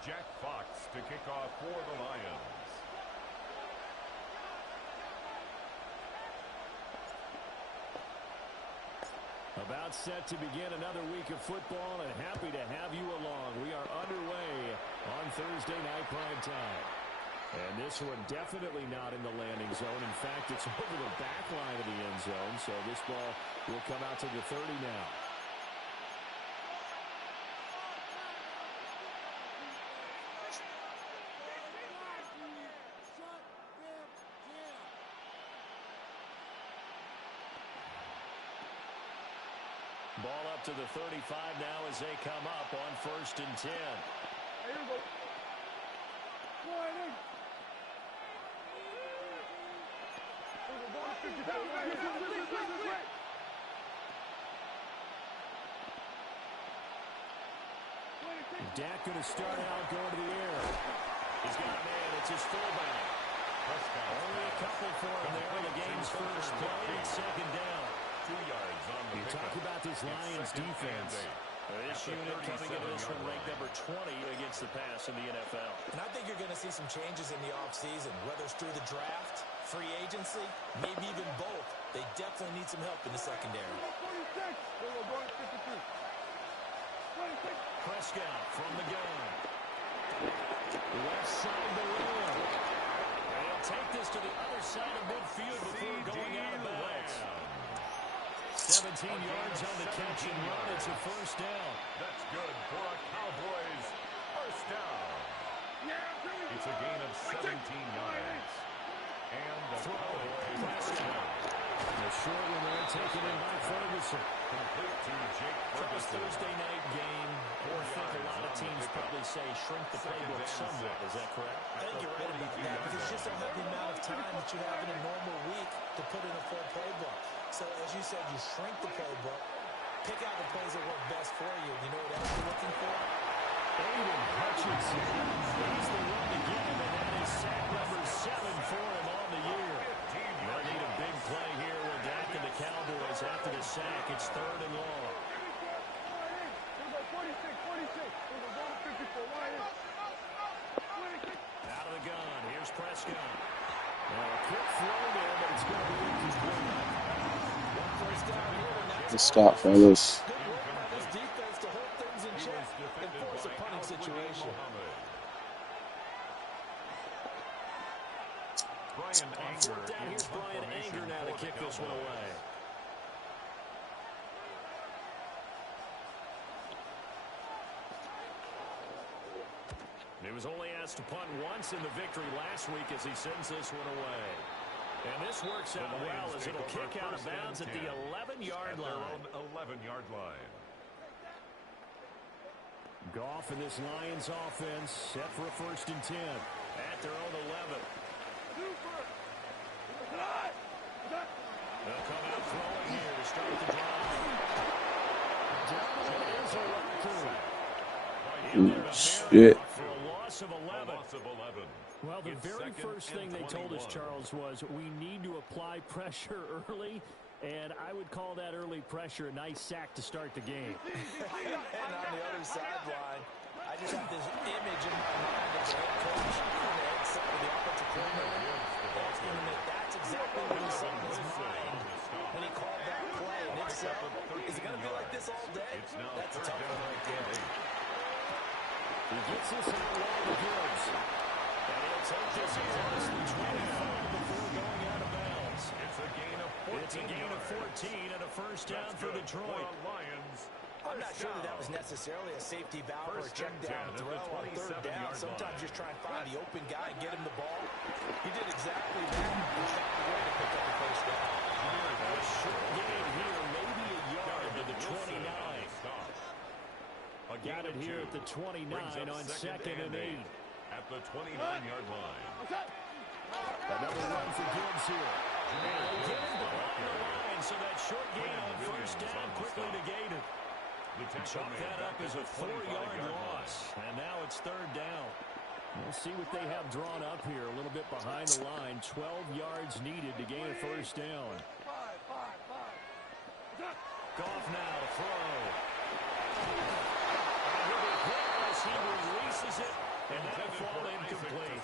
Jack Fox to kick off for the Lions. About set to begin another week of football, and happy to have you along. We are underway on Thursday night prime time. And this one definitely not in the landing zone. In fact, it's over the back line of the end zone, so this ball will come out to the 30 now. Ball up to the 35 now as they come up on 1st and 10. Here we go. Dak going to start out, going to the air. He's got a man. It's his fullback. Only a couple for him there in the game's first play. It's 2nd down. 2 yards on the You talk about this Lions defense. This unit coming into this one ranked number 20 against the pass in the NFL. And I think you're going to see some changes in the offseason, whether it's through the draft, free agency, maybe even both. They definitely need some help in the secondary. Prescott from the gun. Left side the road. And he'll take this to the other side of midfield before going out of bounds. 17 yards on the catch and run. It's a 1st down. That's good for a Cowboys 1st down. It's a gain of 17 yards. And the throw. The short one there taken in by Ferguson. Complete to Jake Ferguson. Thursday night game. I think a lot of teams probably say shrink the playbook somewhat. Is that correct? I think you're right about that because you just don't have the amount of time that you have in a normal week to put in a full playbook. So, as you said, you shrink the playbook, pick out the plays that work best for you. You know what else you're looking for? Aiden Hutchinson. He's the one to get him, and that is sack number 7 for him on the year. They'll need a big play here with Dak and the Cowboys after the sack. It's 3rd and long. Out of the gun. Here's Prescott. Now a quick throw there, but it's going to be incomplete. Good stop, fellas. Good work by this defense to hold things in check and force a punting situation. Here's Brian Anger now to kick this one away. He was only asked to punt once in the victory last week as he sends this one away. And this works out well as it'll kick out of bounds at the 11-yard line. 11-yard line. Goff and this Lions offense set for a 1st and 10 at their own 11. They'll come out throwing here to start the drive. Ooh, shit. For a loss of 11. Well, the very first thing they told us, Charles, was we need to apply pressure early, and I would call that early pressure a nice sack to start the game. And on the other sideline, I just have this image in my mind of the head coach on the head side of the offensive coordinator asking him if that's exactly what he saw in his mind when he called that play. And if so, is it going to be like this all day? That's a tough one right there. He gets this out long to Gibbs. And he'll take this across the 25 before going out of bounds. It's a gain of 14. It's a gain of 14 and a 1st down for Detroit. Lions. I'm not sure that was necessarily a safety valve or a check down throw on 3rd down. Sometimes just try and find the open guy and get him the ball. He did exactly that and found a way to pick up the 1st down. A short gain here, maybe a yard to the 29. Got it here at the 29 on 2nd and 8. At the 29-yard line. Another run for Gibbs here. And get him behind the line, so that short gain on 1st down quickly negated. Chalk that up as a 4-yard loss. And now it's 3rd down. We'll see what they have drawn up here. A little bit behind the line. 12 yards needed to gain a 1st down. Goff now to throw. And he'll be hit as he releases it And that'll fall incomplete.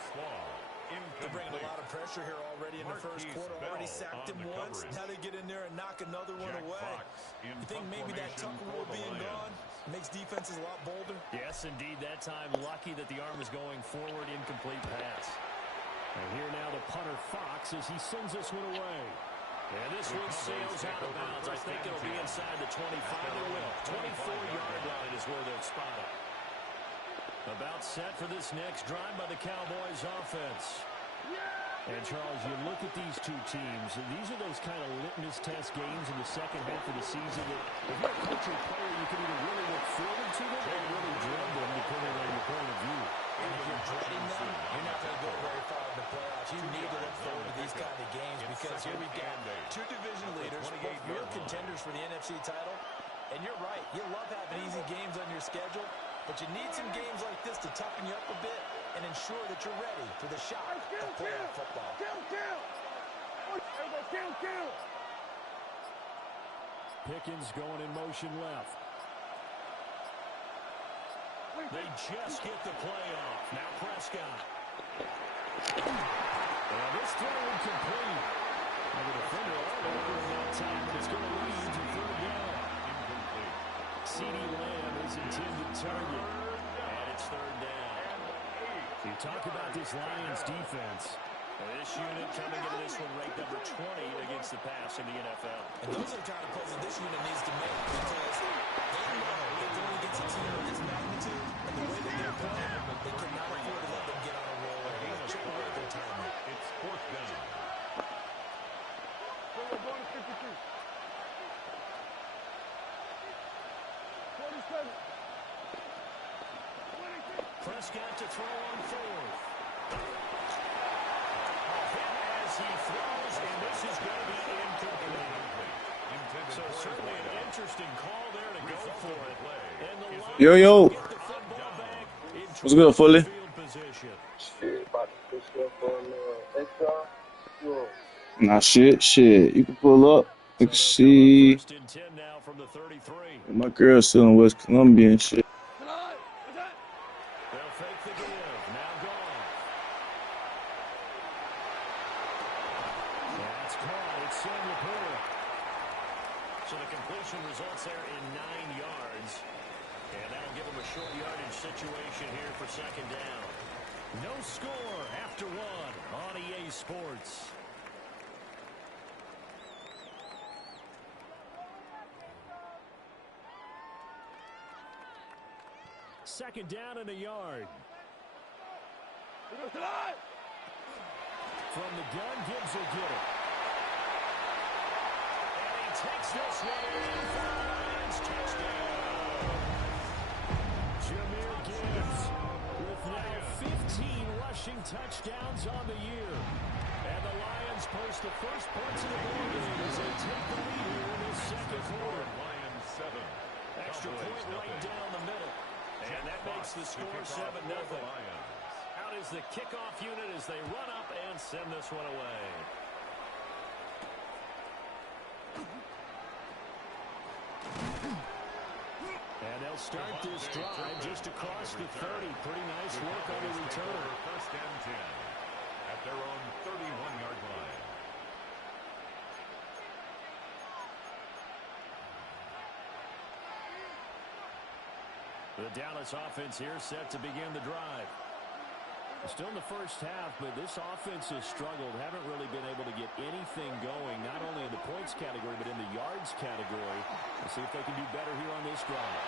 They're bringing a lot of pressure here already in the first quarter. Already sacked him once. Now they get in there and knock another one away. You think maybe that Tucker rule being gone makes defenses a lot bolder? Yes, indeed. That time, lucky that the arm was going forward, incomplete pass. And here now the punter Fox as he sends this one away. And this one sails out of bounds. I think it'll be inside the 25. It will. 24-yard line is where they'll spot it. About set for this next drive by the Cowboys offense. And, Charles, you look at these two teams, and these are those kind of litmus test games in the second half of the season that if you're a country player, you can either really look forward to them or really dread them, depending on your point of view. And if you're dreading them, you're not going to go very far in the playoffs. You need to look forward to these kind of games because here we got two division leaders, both real contenders for the NFC title. And you're right, you love having easy games on your schedule, but you need some games like this to toughen you up a bit and ensure that you're ready for the shot of playoff football. Pickens going in motion left. They just get the play off. Now Prescott. And this throw incomplete. And the defender all over in that time. It's going to lead to third down. Incomplete. CeeDee Lamb is intended target. And it's third down. You talk about this Lions defense. This unit coming into this one ranked number 20 against the pass in the NFL. And those are the kind of plays that this unit needs to make because they know they're going against a team of this magnitude and the way that they're playing, they cannot afford to let them get on a roll and chip away at their timing. It's fourth down. Prescott to throw on fourth. As he throws, and this is going to be incomplete. So certainly an interesting call there to go for it. And the Lions Yo. get the football back in What's good, Fully? field position. Nah, shit. You can pull up. You can see. First and 10 now from the 33. My girl's still in West Columbia and shit. They'll fake the give. Now gone. That's caught. It's Samuel Porter. So the completion results there in 9 yards. And that'll give them a short yardage situation here for second down. No score after one on EA Sports. Second down and a yard. From the gun, Gibbs will get it. And he takes this one in for the Lions touchdown. Jahmyr Gibbs with now 15 rushing touchdowns on the year. And the Lions post the first points of the ball game as they take the lead here in this second quarter. Lions 7. Extra point right down the middle. And that makes the score 7-0. Out is the kickoff unit as they run up and send this one away. And they'll start this drive just across the 30. Pretty nice work on the return. First and 10 at their own 31-yard line. The Dallas offense here set to begin the drive. Still in the first half, but this offense has struggled. Haven't really been able to get anything going, not only in the points category, but in the yards category. Let's see if they can do better here on this drive.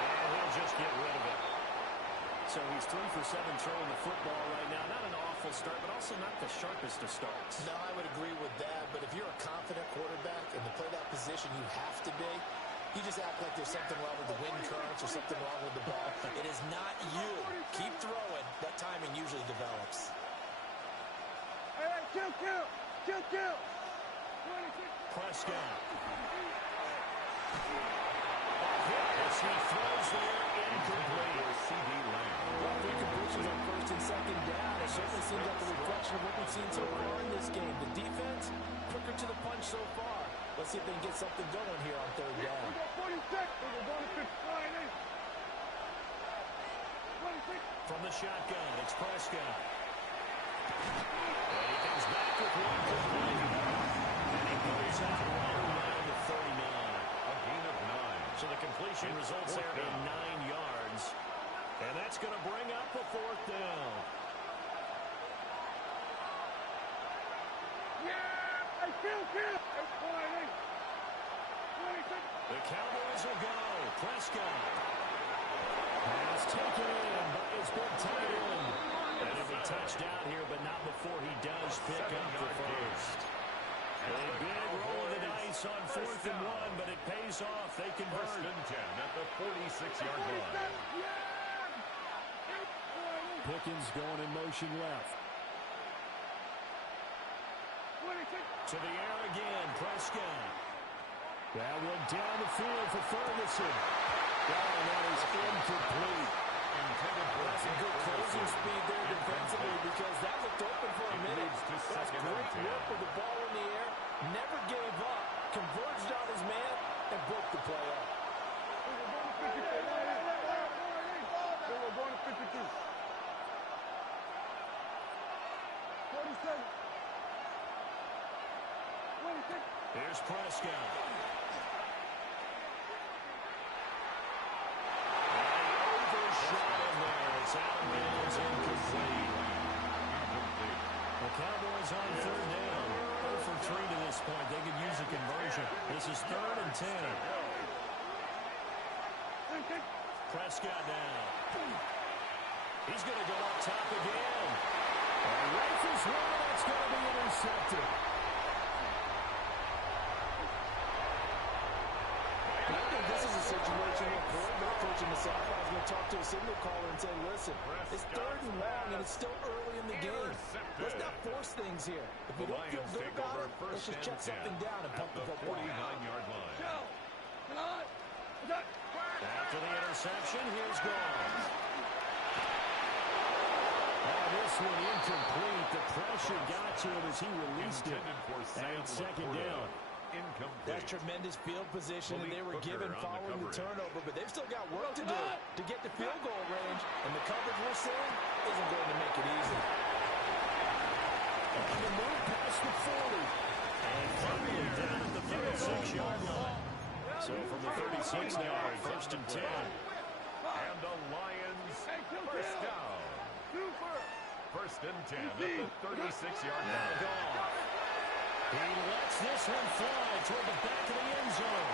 And he'll just get rid of it. So he's 3 for 7 throwing the football right now. Not an awful start, but also not the sharpest of starts. No, I would agree with that, but if you're a confident quarterback and to play that position, you have to be. You just act like there's something wrong with the wind currents or something wrong with the ball. It is not you. Keep throwing. That timing usually develops. Prescott. As he throws there, incomplete. CeeDee Lamb. Well, the completions on first and second down. It certainly seems like a reflection of what we've seen so far in this game. The defense, quicker to the punch so far. Let's see if they can get something going here on third down. From the shotgun, it's Prescott. And he comes back with one complete. And he goes out right around the 39. A gain of 9. So the completion results there in 9 yards. And that's going to bring up a 4th down. The Cowboys will go. Prescott. Pass taken in by his big tight end. And he'll be touched out here, but not before he does pick up the first. A big roll of the dice on 4th and 1, but it pays off. They convert. 1st and 10 at the 46-yard line. Pickens going in motion left. To the air again, Prescott. That one down the field for Ferguson. That is incomplete. That's a good closing speed there defensively because that looked open for a minute. That's great work with the ball in the air. Never gave up. Converged on his man and broke the play up. We're going to 52. 47. Here's Prescott. Overshot him there. It's out of bounds, incomplete. The Cowboys on 3rd down. 0 for 3 to this point. They could use a conversion. This is 3rd and 10. Prescott down. He's going to go up top again. And rifles one, that's going to be intercepted. I think this is a situation where quarterback coach in the sideline is going to talk to a signal caller and say, listen, it's 3rd and long and it's still early in the game. Let's not force things here. If we don't feel good about it, let's just check something down and pump the football. 49-yard line. After the interception, here's Goff. This one incomplete. The pressure got to him as he released it. And 2nd down. That's tremendous field position that they were given following the turnover, but they've still got work to do to get to field goal range, and the coverage we're seeing isn't going to make it easy. On the move past the 40. And finally down at the 36-yard line. So from the 36 now, 1st and 10. And the Lions first down. 1st and 10 at the 36-yard line. He lets this one fly toward the back of the end zone.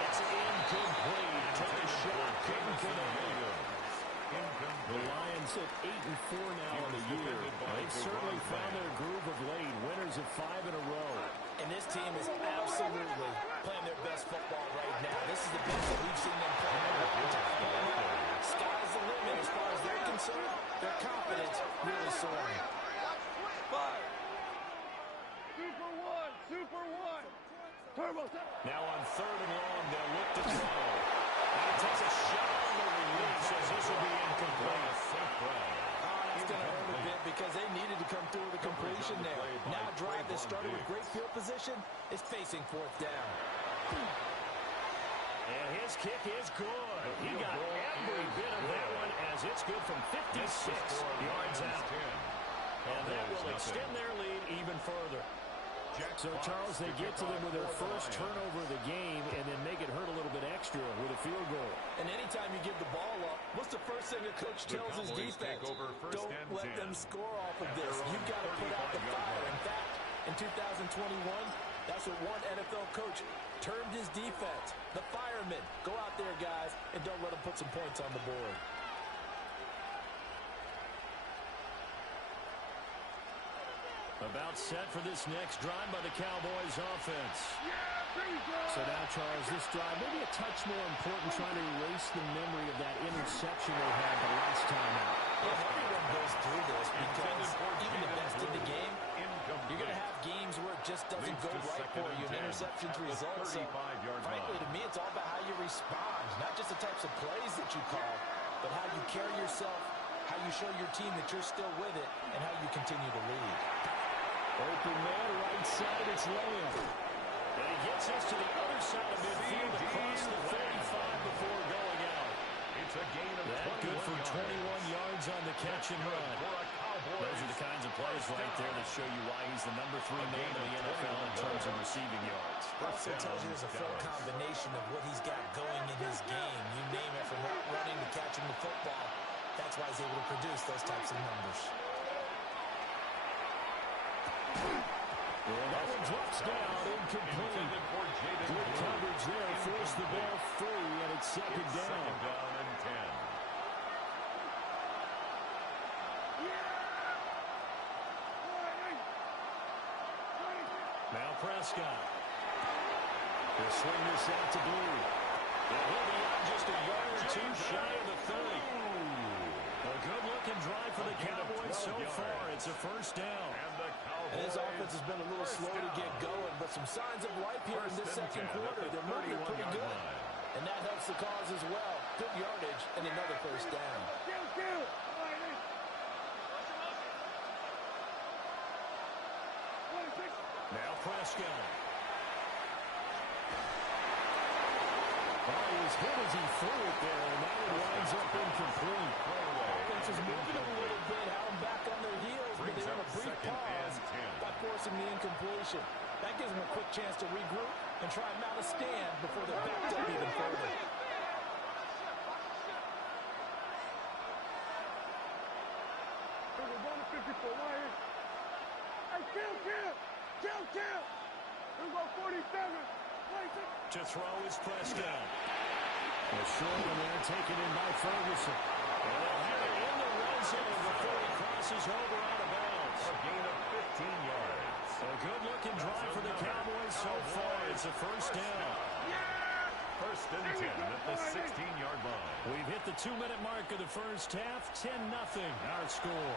It's incomplete. Took a shot, couldn't connect. The Lions at 8-4 now in the year. They've certainly found their groove of late. Winners of 5 in a row. And this team is absolutely playing their best football right now. This is the best that we've seen them play in a long time. Sky's the limit as far as they're concerned. Their confidence really soaring. 5. Super one. Turbo. Now on 3rd and long, they'll look to throw. And he takes a shot on the release as this will be incomplete. It's going to hurt a bit because they needed to come through with a completion there. Now a drive that started with great field position is facing 4th down. And his kick is good. He got every bit of that one as it's good from 56 yards out. And that will extend their lead even further. So, Charles, they get to them with their first turnover of the game and then make it hurt a little bit extra with a field goal. And anytime you give the ball up, what's the first thing a coach tells his defense? Don't let them score off of this. You've got to put out the fire. In fact, in 2021, that's what one NFL coach termed his defense. The firemen. Go out there, guys, and don't let them put some points on the board. About set for this next drive by the Cowboys offense. So now, Charles, this drive maybe a touch more important, trying to erase the memory of that interception they had the last time out. Yeah, everyone goes through this because even the best in the game, you're going to have games where it just doesn't go right for you, and interceptions result. So, frankly, to me, it's all about how you respond, not just the types of plays that you call, but how you carry yourself, how you show your team that you're still with it, and how you continue to lead. Open man, right side, it's Lamb. And he gets us to the other side of midfield across the 35 before going out. It's a gain of That good for 21 yards on the catch and run. Those are the kinds of plays right there that show you why he's the number 3 man in the NFL in terms of receiving yards. Also tells you there's a full combination of what he's got going in his game. You name it, from route running to catching the football. That's why he's able to produce those types of numbers. And that one drops down, incomplete. Good coverage there, forced the ball free, and it's second down. Second down and 10. Now Prescott. They'll swing this out to Blue. And he'll be out just a yard or two shy of the 30. A good-looking drive for the Cowboys so far. It's a first down. And his offense has been a little slow to get going, but some signs of life here in this second quarter. They're moving pretty good, and that helps the cause as well. Good yardage and another first down. Now Prescott. He was hit as he threw it there, and that one winds up incomplete. Offense is moving a little bit, have them back on their heels, but they have a brief pause by forcing the incompletion. That gives them a quick chance to regroup and try and mount a stand before they're backed up even further. We're going to 54 Lions. Hey, kill. We're going 47. To throw is Prescott. A short one there, taken in by Ferguson. And they'll have it in the red zone before he crosses over out of bounds. A gain of 15 yards. A good-looking drive for the Cowboys so far. It's a first down. First and 10 at the 16-yard line. We've hit the 2-minute mark of the first half. 10-0 our score.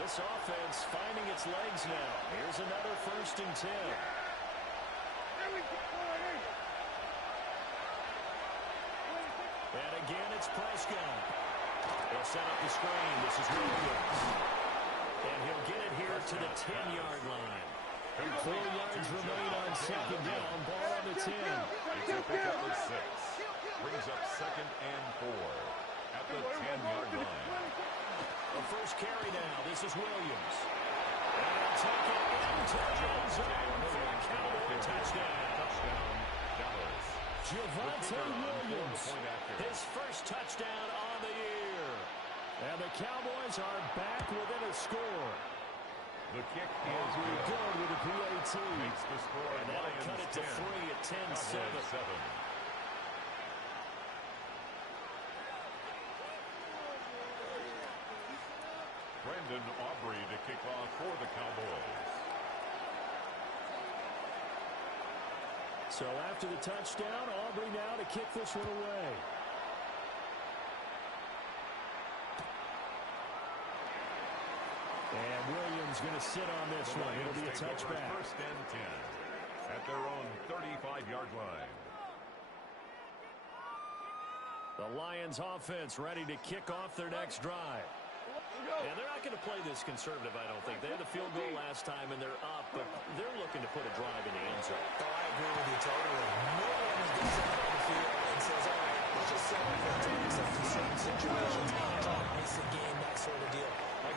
This offense finding its legs now. Here's another first and 10. And again, it's Prescott. They'll set up the screen. This is Williams. And he'll get it here to the 10-yard line. 4 yards remain on second down. Ball on the 10. It's a pickup of 6. Brings up second and 4 at the 10-yard line. The first carry now. This is Williams. And they'll take it into the end zone for a Cowboy touchdown. Dallas. Javonte Williams, his first touchdown on the year. And the Cowboys are back within a score. The kick is good with a PAT. Makes the score. And that'll cut it to 3 at 10-7. Brandon Aubrey to kick off for the Cowboys. So after the touchdown, Aubrey now to kick this one away. And Williams going to sit on this one. It'll be a touchback. First and 10 at their own 35-yard line. The Lions offense ready to kick off their next drive. And they're not going to play this conservative, I don't think. They had the field goal last time, and they're up, but they're looking to put a drive in the end zone. Oh, I agree with you totally. No one gets out on the field and says, all right, let's just settle for 10 except in certain situations. Ice the game, that sort of deal.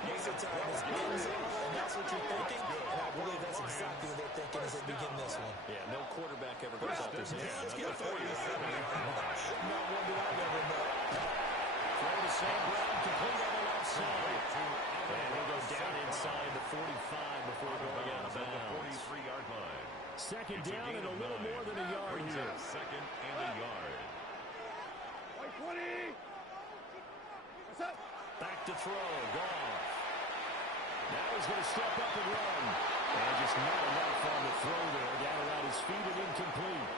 Most of the time, it's end zone, and that's what you're thinking, and I believe that's exactly what they're thinking as they begin this one. Yeah, no quarterback ever goes out this end. Let's get 47-yard line. Not one that I've ever met. Throw to Sam Brown, complete on the left side. And he'll go down inside the 45 before going out of bounds. 43-yard line. Second down and a little more than a yard here. Second and a yard. 20. What's up? Back to throw, Goff. Now he's going to step up and run. And just not enough on the throw there. Down around his feet and incomplete.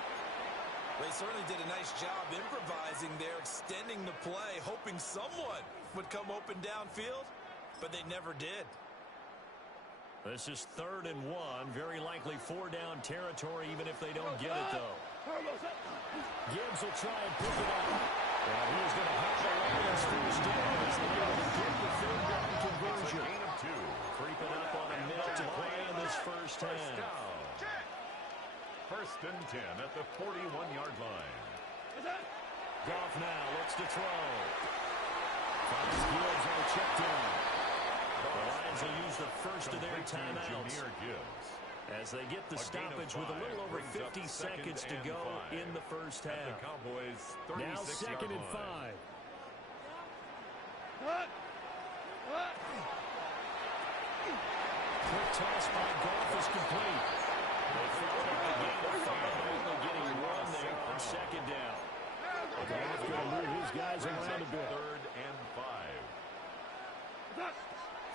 They certainly did a nice job improvising there, extending the play, hoping someone would come open downfield, but they never did. This is 3rd and 1. Very likely 4-down territory, even if they don't get it, though. Gibbs will try and pick it up. And he's going to have the Lions first down as they get the 3rd down conversion. Gain of 2. Creeping up on a minute to play in this first half. First and 10 at the 41-yard line. Goff now looks to throw. Finds Gibbs on a check down. The Lions will use the first of their timeouts as they get the stoppage with a little over 50 seconds to go in the first half. Now 2nd and 5. Quick toss by Goff is complete. They followed up the game of 5, only getting 1 there on 2nd down. Goff going to move his guys around a bit. 3rd and 5.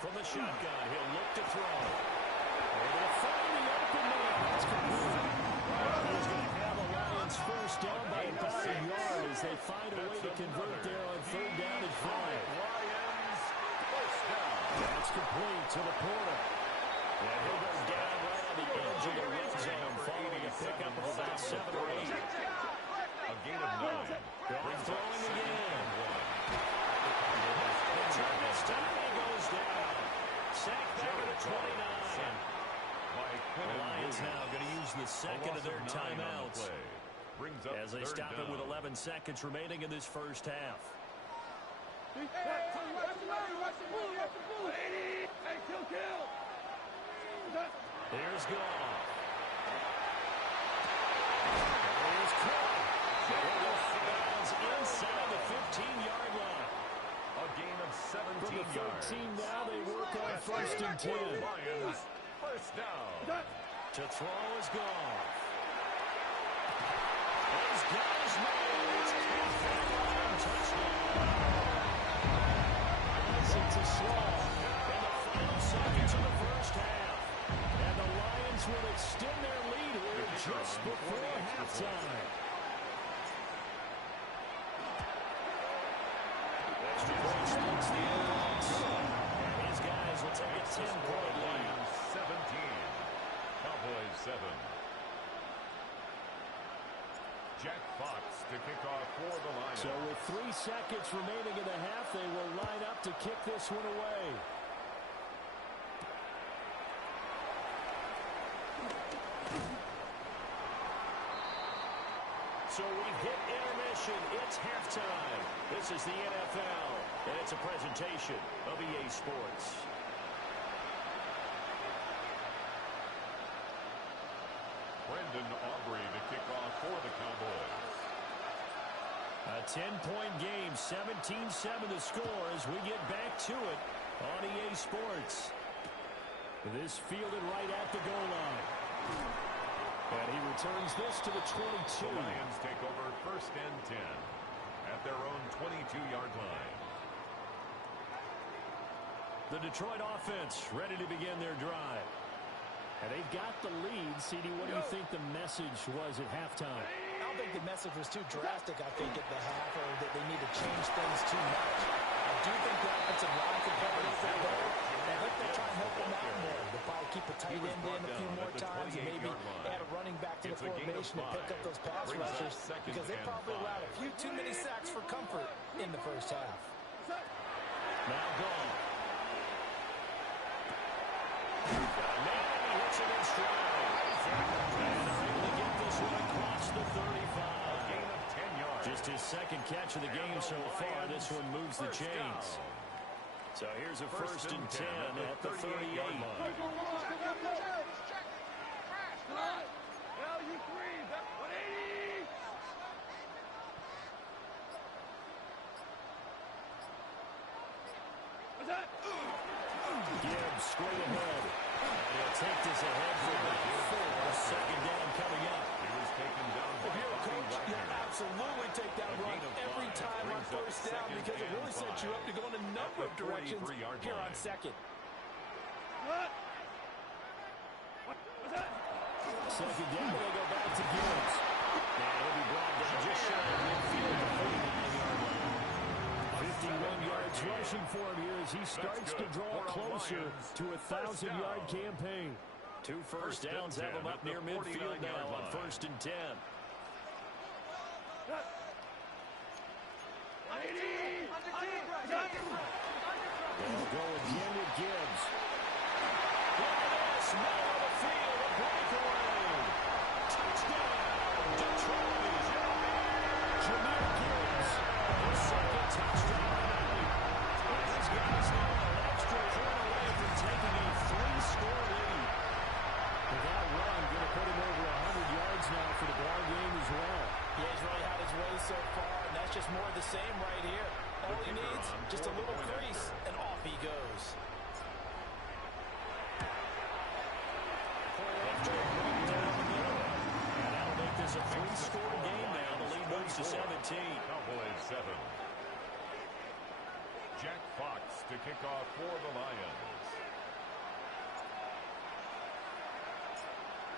From the shotgun, he'll look to throw. Able to find the open man. That's complete. He's going to have a Lions first down by about a yard as they find a way to convert there on 3rd down and 5. Lions first down. That's complete to the Porter. And he'll go down right on the edge of the red zone following a pickup of about 7 or 8. A gain of 9. Goff throwing again. This time he goes down. Sacked back at the 29. The Lions now going to use the 2nd of their timeouts as they stop it with 11 seconds remaining in this first half. Hey, kill. Here's Goff. Here's Cook. Inside the 15-yard line. A gain of 17 yards. From the 13 yards. now they work on 1st and 10. Lions first down. To throw is Goff. He's got his man. It's caught for a Lion touchdown. It's a slow in the final seconds of the first half. And the Lions will extend their lead here just before halftime. Extra point splits the offense. And his guys will take a 10-point lead. 17. Cowboys 7. Jack Fox to kick off for the Lions. So with 3 seconds remaining in the half, they will line up to kick this one away. So we've hit intermission. It's halftime. This is the NFL, and it's a presentation of EA Sports. Brendan Aubrey to kick off for the Cowboys. A 10-point game, 17-7 the score as we get back to it on EA Sports. This fielded right at the goal line. And he returns this to the 22. The Lions take over 1st and 10 at their own 22-yard line. The Detroit offense ready to begin their drive. And they've got the lead. CD, what do you think the message was at halftime? I don't think the message was too drastic, I think, at the half, or that they need to change things too much. I do think the offensive line can cover up that goal. I hope they try and help them out more. They'll probably keep a tight end in a few more times and maybe add a running back to the formation to pick up those pass rushers because they probably allowed a few too many sacks for comfort in the first half. Now gone. He hits it in stride. And they're able to get this one across the 35. A gain of 10 yards. Just his 2nd catch of the game so far. This one moves the chains. So here's a 1st and 10 at the 38. Gibbs straight ahead. And he'll take this ahead for about 4. 2nd down coming up. He was taken down by If you're a Bobby coach, Wagner. you'll absolutely take that run every time on 1st down because it really sets you up to go in a number of directions here on 2nd. 2nd down, they go back to Gibbs. And he'll be brought down just shy of midfield at the 49-yard line. 51 yards rushing for him here as he starts to draw closer to a 1,000-yard campaign. 2 first downs have him up near midfield now on 1st and 10. They'll go again with Gibbs. Look at this, middle of the field, a breakaway. Touchdown, Detroit. Jameer Gibbs Just more of the same right here. All he needs, just a little crease, and off he goes. And that'll make this a three-score game now. The lead moves to 17. Cowboys 7. Jack Fox to kick off for the Lions.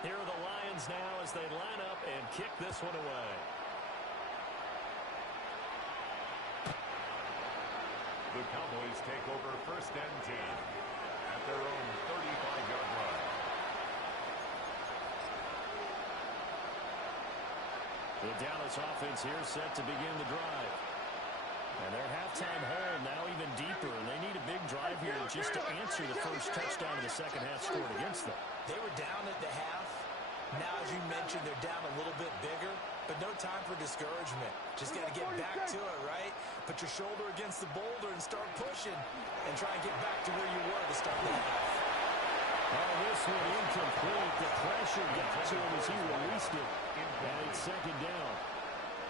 Here are the Lions now as they line up and kick this one away. The Cowboys take over 1st and 10 at their own 35-yard line. The Dallas offense here set to begin the drive. And their halftime hole now even deeper. And they need a big drive here just to answer the first touchdown of the second half scored against them. They were down at the half. Now, as you mentioned, they're down a little bit bigger, but no time for discouragement. Just got to get back to it, right? Put your shoulder against the boulder and start pushing and try and get back to where you were to start the half. Oh, this one incomplete. The pressure got to him as he released it. And it's second down.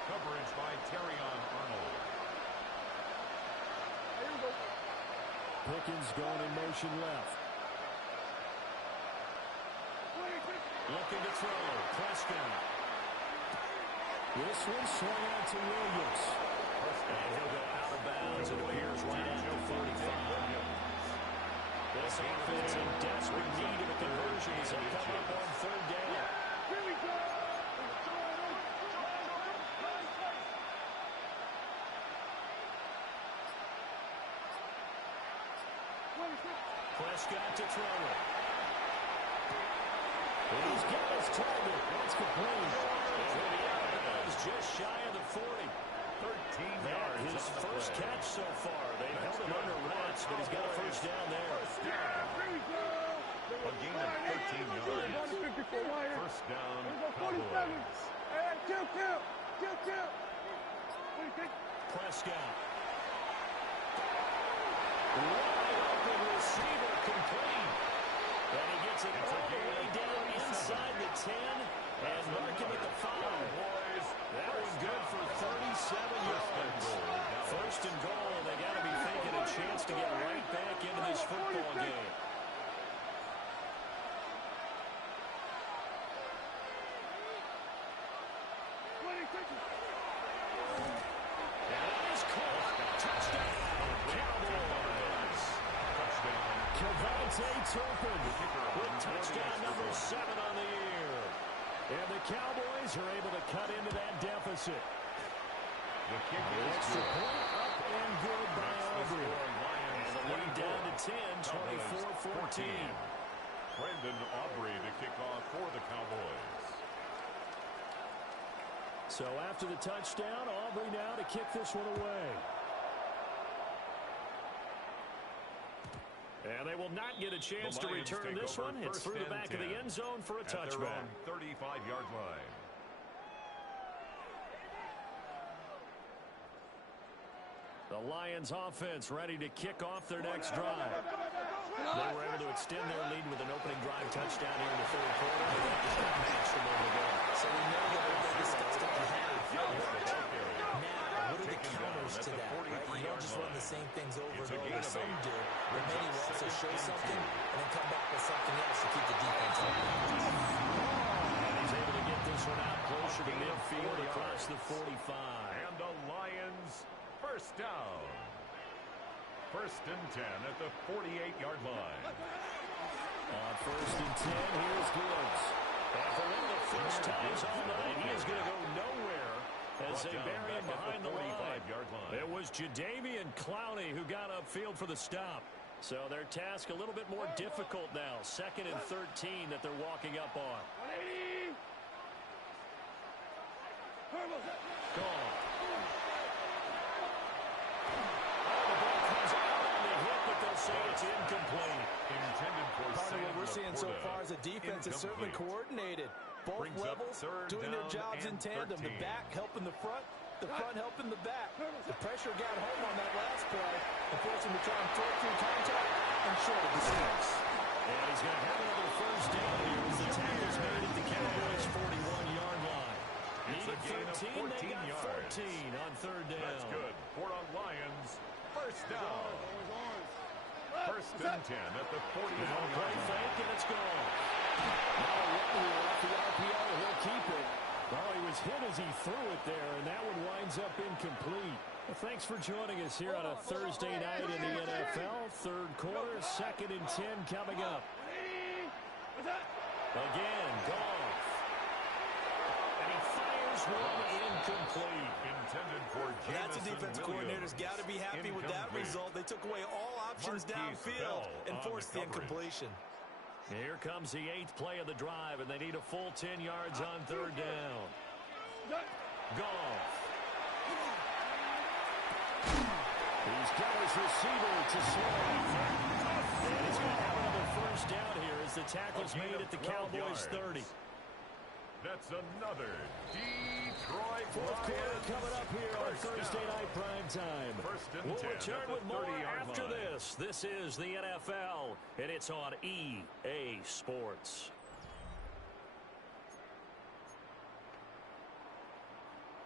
Coverage by Terrion Arnold. Pickens going in motion left. Looking to throw. Prescott. This one swung out to Williams. And he'll go out of bounds. It appears right at the 45. This offense in desperate need of a conversion as they come up on 3rd down. Prescott to throw it. He's got his target. That's complete. Just shy of the 40. 13 yards. His first catch so far. They've held him under wraps, but he's got a first down there. A gain of 13 yards. First down, Cowboys. Prescott. Wide open receiver complete. And he gets it all the way down inside the 10 and mark him at the 5. That was good for 37 yards. First and goal, and they got to be thinking a chance to get right back into this football game. And that is caught. Touchdown, Cowboys. Kevontae Turpin with touchdown number 7 on the year. And the Cowboys are able to cut into that deficit. The kick is Extra point up and good by Aubrey. And the lead down to 10, 24-14. Brandon Aubrey to kick off for the Cowboys. So after the touchdown, Aubrey now to kick this one away. And they will not get a chance to return this one. It's through the back of the end zone for a touchback. 35-yard line. The Lions offense ready to kick off their next drive. They were able to extend their lead with an opening drive touchdown here in the 3rd quarter. They just got matched a moment ago. So we know that they're discussed at the half. Now, what are the counters to that, right? You don't just run the same things over and over. Some do, but many will also show something and then come back with something else to keep the defense on. And he's able to get this one out closer to midfield across the 45. And the Lions first down. 1st and 10 at the 48-yard line. On 1st and 10, here's Gibbs. And for one of the first times all night, he is going to go nowhere as they bury him behind the line. It was Jadeveon Clowney who got upfield for the stop. So their task a little bit more difficult now. 2nd and 13 that they're walking up on. Gone. Say it's incomplete. Intended for What we're seeing so far is a defense is certainly coordinated. Both levels doing their jobs in tandem. The back helping the front helping the back. The pressure got home on that last play and forced him to try and throw through contact and short of the sticks. And he's going to have another first down here as the tackle's made at the Cowboys' 41-yard line. It's a gain of 14 yards. 14 on third down. That's good for a Lions first down. First and 10 at the 41-yard line. Fake, and it's gone. Now a run here off the RPO. He'll keep it. Well, he was hit as he threw it there, and that one winds up incomplete. Well, thanks for joining us here on a Thursday night in the NFL. Third quarter, 2nd and 10 coming up. Again, Goff. And he fires one incomplete. Intended for Jameson. That's a defensive coordinator's got to be happy with that result. They took away all options downfield and forced the incompletion. Here comes the 8th play of the drive, and they need a full 10 yards on third down. Goff. He's got his receiver to slow. And he's going to have another first down here as the tackle's made at the Cowboys' 30. That's another Detroit Fourth quarter Lions coming up here on Thursday night prime time. First and We'll 10 return at the with more 30-yard after line. this. This is the NFL, and it's on EA Sports.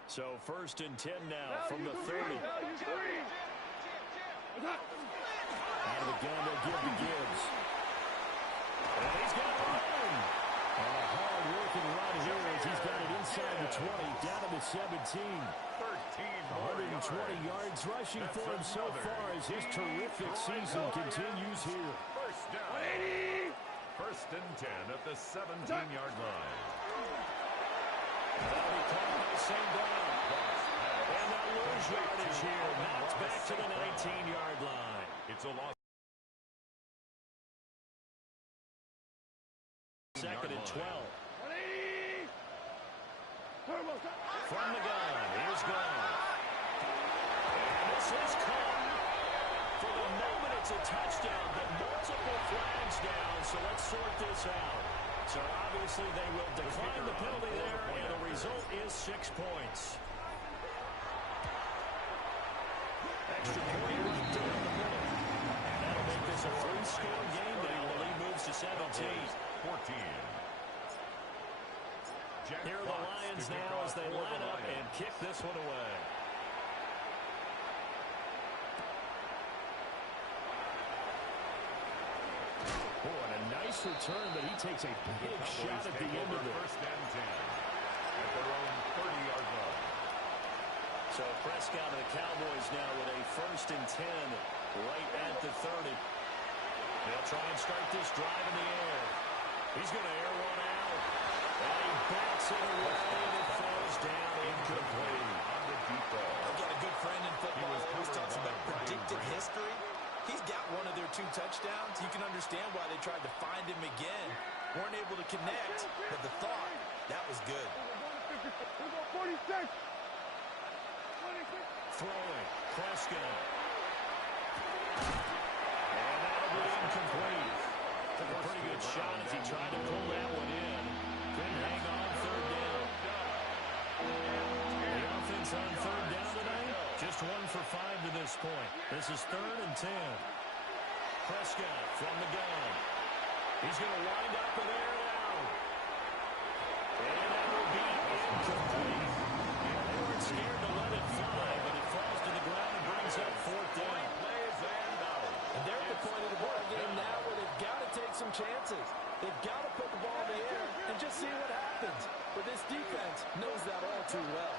So first and 10 now from the 30. Out of the gun, they'll give to Gibbs. And he's got a run. A hard-working run here as he's got it inside the 20, down to the 17. 120 yards rushing for him so far as his terrific season continues here. First down. First and 10 at the 17-yard line. That'll be caught by St. Brown. And they'll lose yardage here. Knocked back to the 19-yard line. It's a loss. Second and 12. From the gun, here's Goff. And this is caught. For the moment, it's a touchdown, but multiple flags down, so let's sort this out. So obviously they will decline the penalty there, and the result is 6 points. Extra point right there in the middle. And that'll make this a 3-score game now. The lead moves to 17. 14. Here are the Lions now as they line up and kick this one away. Oh, and a nice return, but he takes a big shot at the end of it. First and 10 at their own 30-yard line. So Prescott and the Cowboys now with a first and 10 right at the 30. They'll try and start this drive in the air. He's going to air one out. And he backs it away, and it falls down incomplete. On the deep ball. I've got a good friend in football who always talks about predictive history. He's got one of their 2 touchdowns. You can understand why they tried to find him again. Weren't able to connect, but the thought, that was good. 46. Throwing, Prescott. And that'll be incomplete. Took a pretty good shot as he tried to pull that one in. Couldn't hang on third down. The offense on third down tonight, just 1 for 5 to this point. This is 3rd and 10. Prescott from the gun. He's going to wind up and air it out. And that will be incomplete. They weren't scared to let it fly, but it falls to the ground and brings up 4th down. And they're at the point of the ball game now where they've got to take some chances. They've got to put the ball in the air and just see what happens. But this defense knows that all too well.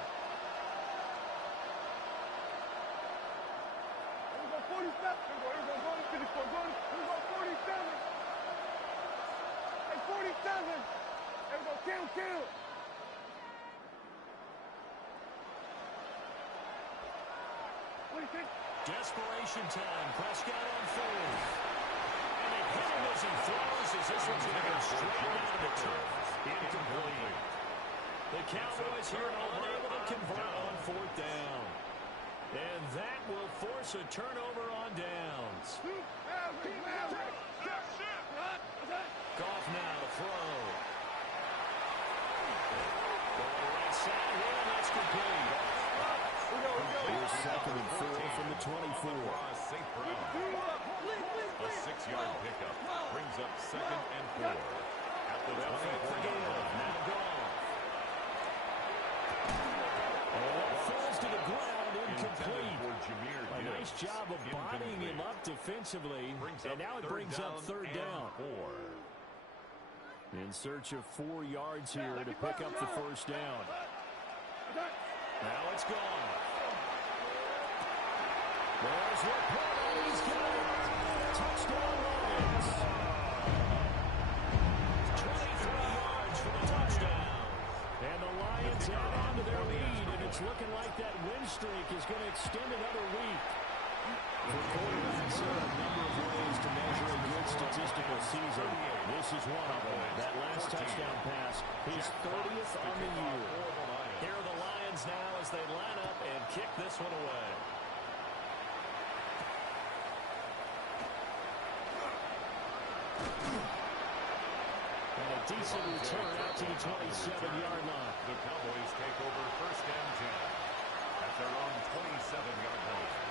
Here we go, 47. Here we go, finish for good. Here we go, 47. Hey, 47. Here we go, kill. Desperation time. Prescott on 4th. And they hit him as he throws as this one's going to go straight down to the turf. Incomplete. The Cowboys here unable to convert on 4th down. And that will force a turnover on downs. Goff now to throw. Going to the right side here, and that's complete. Here's 2nd and 4 from the 24. St. Brown. A 6-yard pickup brings up 2nd and 4 at the 24-yard line. Now Goff. complete. A nice job of bodying him up defensively. And now it brings up third down. In search of 4 yards here to pick up the first down. Now it's gone. There's Laporta. He's got it. Touchdown Lions. 23 yards for the touchdown. And the Lions add on to their lead, and it's looking like that win streak is going to extend another week. For quarterbacks, there are a number of ways to measure a good statistical season. This is one of them. That last touchdown pass, his 30th on the year. Here are the Lions now as they line up and kick this one away. And a decent return out to the 27-yard line. The Cowboys take over first and 10 at their own 27-yard line.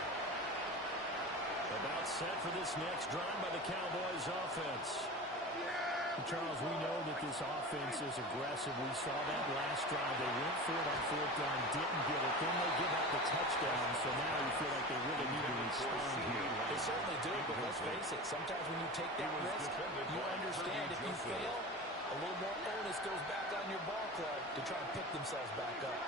About set for this next drive by the Cowboys offense. Charles, we know that this offense is aggressive. We saw that last drive. They went for it on fourth down, didn't get it. Then they give up the touchdown. So now you feel like they really need to respond here. They certainly do, but let's face it. Sometimes when you take that risk, you understand if you fail, a little more onus goes back on your ball club to try and pick themselves back up.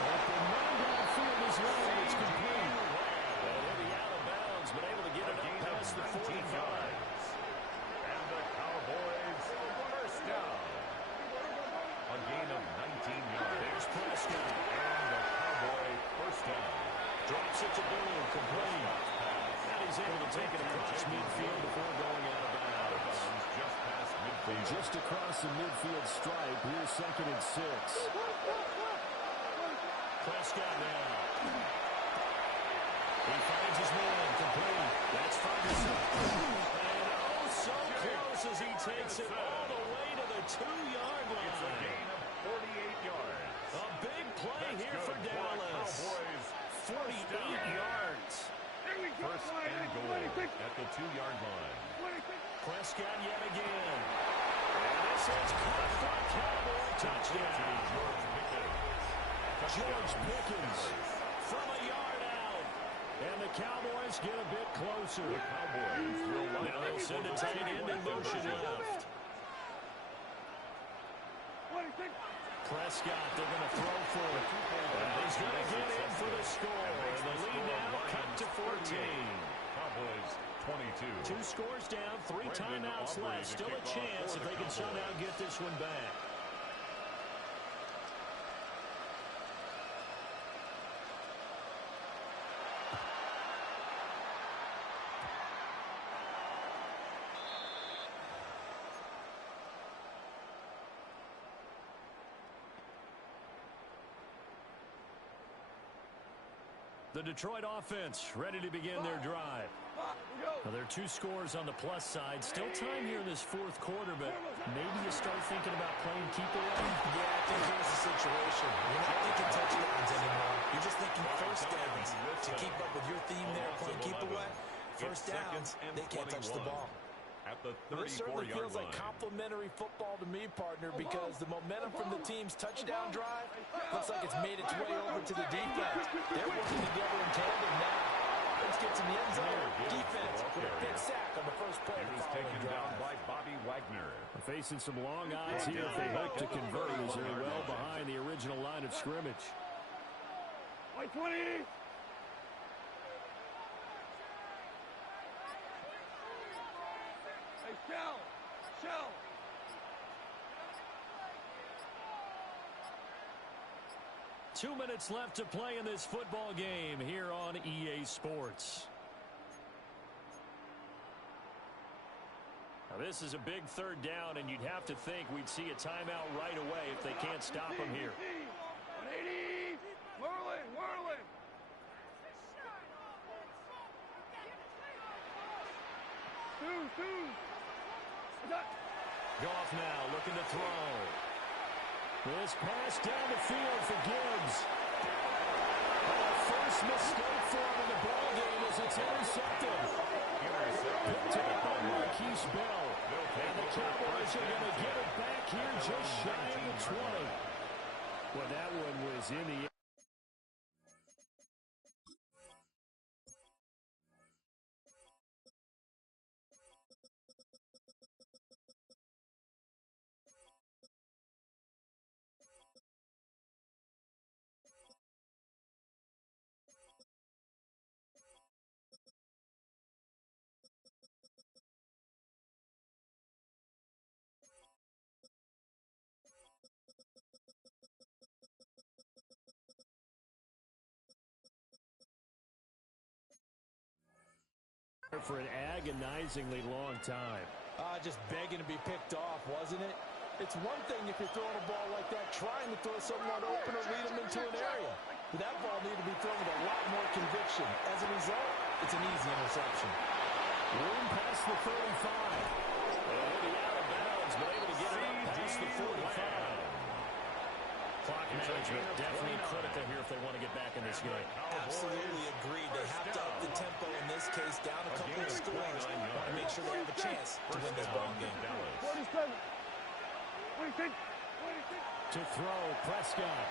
Open run downfield is long. It's complete. And heavy out of bounds, but able to get it up past the 45. And the Cowboys first down. A gain of 19 yards. There's Prescott. And the Cowboy first down. Drops it to Boone, complete. And he's able to take it across midfield before going out of bounds. Just past midfield. Just across the midfield stripe. Here's 2nd and 6. Prescott now. He finds his man, complete. That's Ferguson. And oh, so close as he takes it all the way to the 2-yard line. It's a gain of 48 yards. A big play here for Dallas. Cowboys 48 yards. first and goal at the 2-yard line. Prescott yet again. And this is caught for a Cowboy touchdown. George Pickens from a yard out. And the Cowboys get a bit closer. The Cowboys will now they'll send a tight end in motion left. Prescott, they're going to throw for it. And he's going to get in for the score. And the lead now cut to 14. Cowboys 22. 2 scores down, 3 timeouts left. Still a chance if they can somehow get this one back. The Detroit offense ready to begin their drive. Now, there are 2 scores on the plus side. Still time here in this 4th quarter, but maybe you start thinking about playing keep away. Yeah, I think here's the situation. You're not thinking touchdowns anymore. You're just thinking first downs. To keep up with your theme there, playing keep away. First downs, they can't touch the ball. At the This certainly 34-yard feels like line. complimentary football to me, partner, because the momentum from the team's touchdown drive looks like it's made its way over to the defense. They're working together in tandem now. Let's get to the end zone. Defense with a big sack on the first play. It was taken down by Bobby Wagner. Facing some long odds here if they hope to convert as they're well behind the original line of scrimmage. White 20. Shell. 2 minutes left to play in this football game here on EA Sports. Now this is a big 3rd down, and you'd have to think we'd see a timeout right away if they can't stop him here. 180. Whirling. Two. Goff now looking to throw. This pass down the field for Gibbs. A first mistake for him in the ball game as it's intercepted. Picked up by Marquise Bell. And the Cowboys are going to get it back here just shy of the 20. Well, that one was in the air. For an agonizingly long time. Just begging to be picked off, wasn't it? It's one thing if you're throwing a ball like that, trying to throw someone open or lead them into an area. But that ball needed to be thrown with a lot more conviction. As a result, it's an easy interception. Room past the 35. And he'll be out of bounds, but able to get it up past the 45. Clock management definitely critical here if they want to get back in this game. Absolutely agreed. They have to up the tempo in this case, down a couple of scores. Want to make sure they have a chance to win this ball game. 47. 26. To throw, Prescott.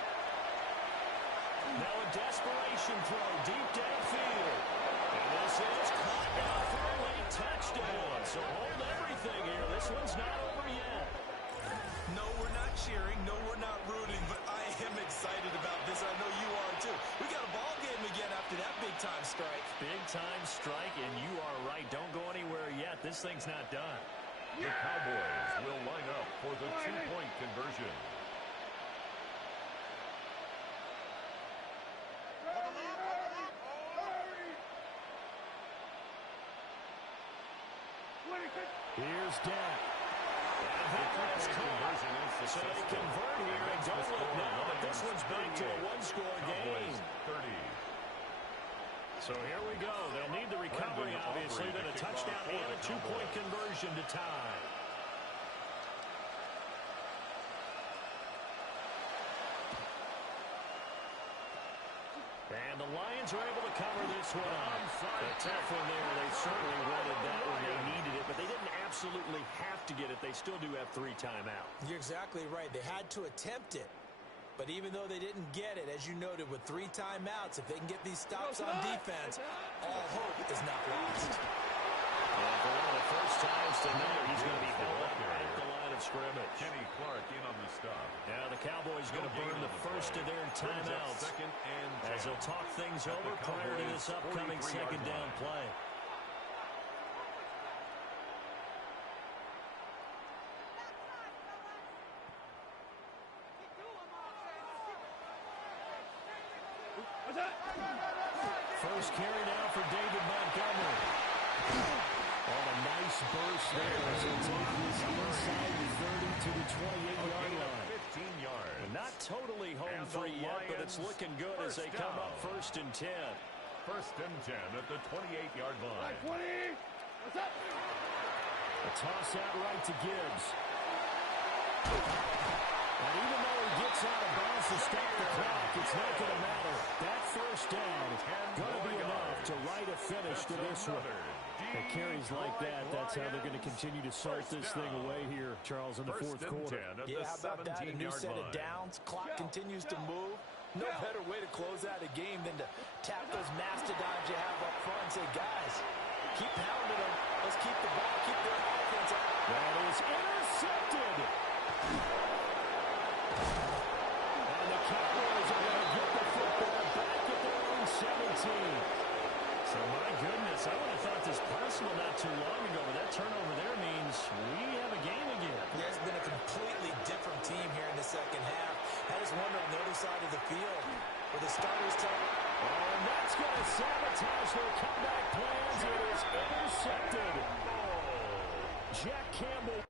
Now a desperation throw deep downfield. And this is caught now for a late touchdown. So hold everything here. This one's not over yet. No, we're not cheering. No, we're not rooting. But I am excited about this. I know you are too. We got a ball game again after that big-time strike. Big-time strike, and you are right. Don't go anywhere yet. This thing's not done. The Cowboys will line up for the two-point conversion. Here's Dak. So they convert here and don't look now, but this one's back to a one-score game. 30. So here we go. They'll need the recovery, obviously, then a touchdown and a two-point conversion to tie. And the Lions are able to cover this one up. A tough one there. They certainly wanted that when they needed it, but they didn't absolutely have to get it. They still do have 3 timeouts. You're exactly right. They had to attempt it. But even though they didn't get it, as you noted, with 3 timeouts, if they can get these stops on defense, all hope is not lost. And for one of the first times tonight, he's going to be held up at the line of scrimmage. Kenny Clark in on the stop. Now the Cowboys going to burn the first of their timeouts as they'll talk things over prior to this upcoming second down play. First carry now for David Montgomery. Oh, a nice burst there as he'll take this inside the 30 to the 28-yard line. 15 yards. Not totally home free yet, but it's looking good as they come up first and 10. First and 10 at the 28-yard line. 20. What's up? A toss out right to Gibbs. And even though he gets out of bounds to stop the clock, it's not going to matter. That first down going to be enough to write a finish to this one. And carries like that, that's how they're going to continue to salt this thing away here, Charles, in the fourth quarter. Yeah, how about that? A new set of downs. Clock continues to move. No better way to close out a game than to tap those mastodons you have up front and say, guys, keep pounding them. Let's keep the ball, keep their offense out. That is intercepted. And the Cowboys are going to get the football back at their own 17. So, my goodness, I would have thought this personal not too long ago, but that turnover there means we have a game again. There's been a completely different team here in the second half. I just wonder on the other side of the field where the starters tell them. Oh, and that's going to sabotage their comeback plans. It is intercepted. Jack Campbell.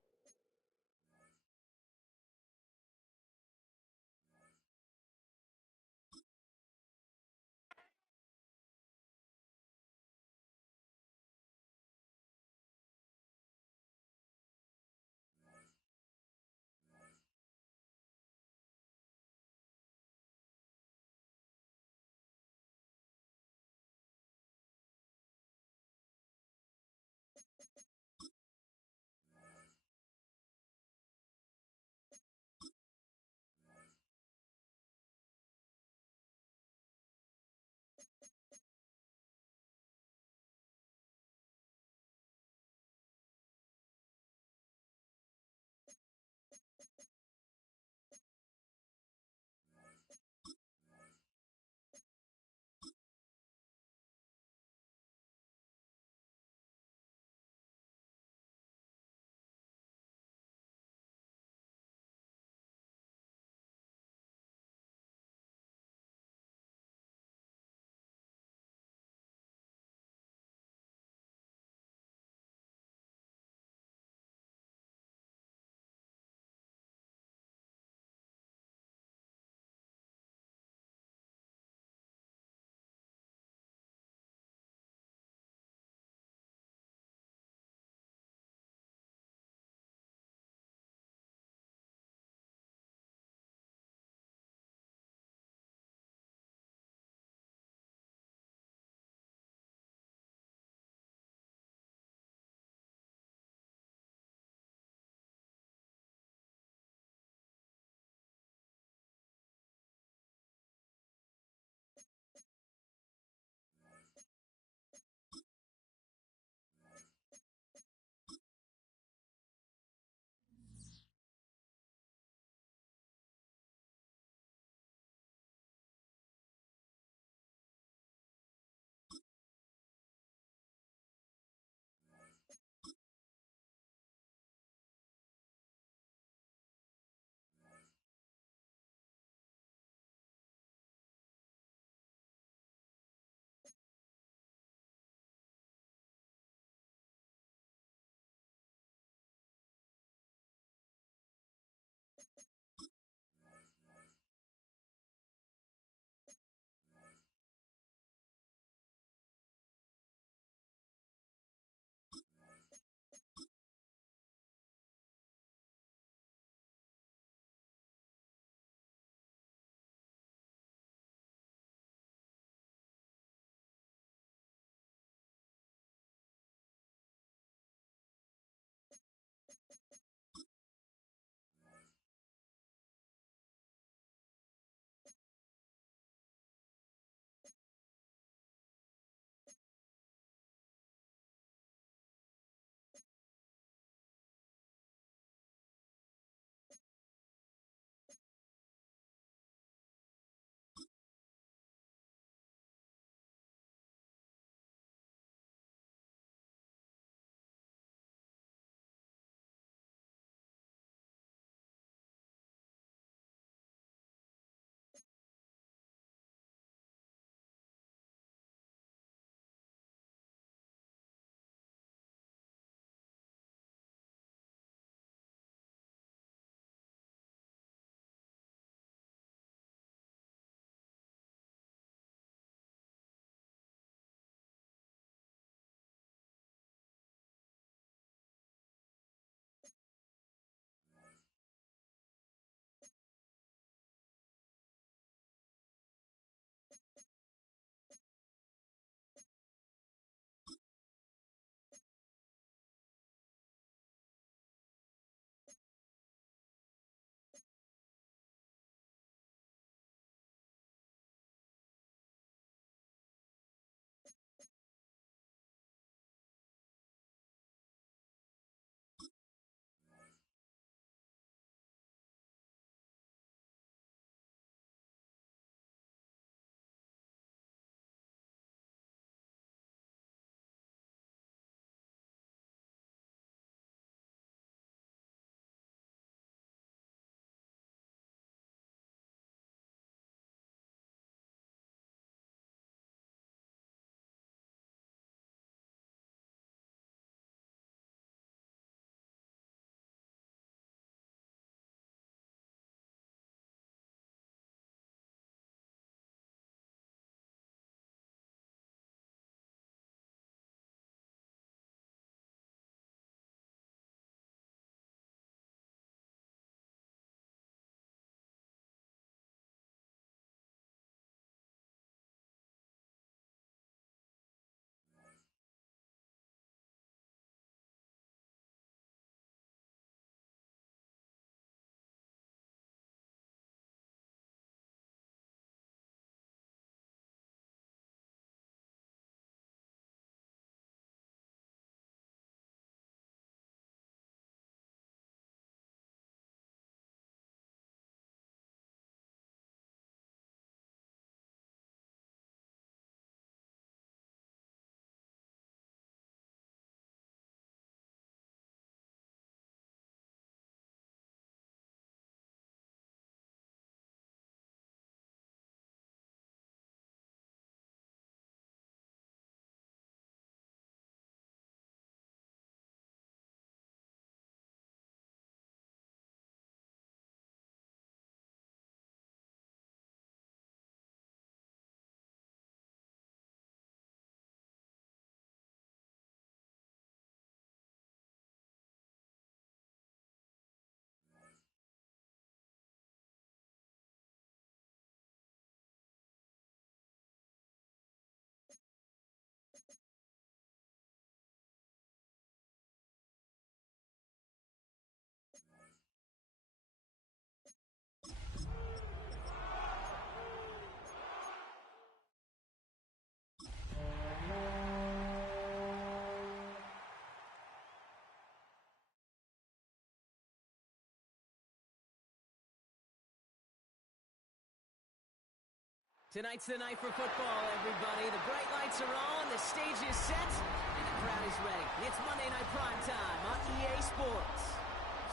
Tonight's the night for football, everybody. The bright lights are on, the stage is set, and the crowd is ready. It's Monday Night Primetime on EA Sports.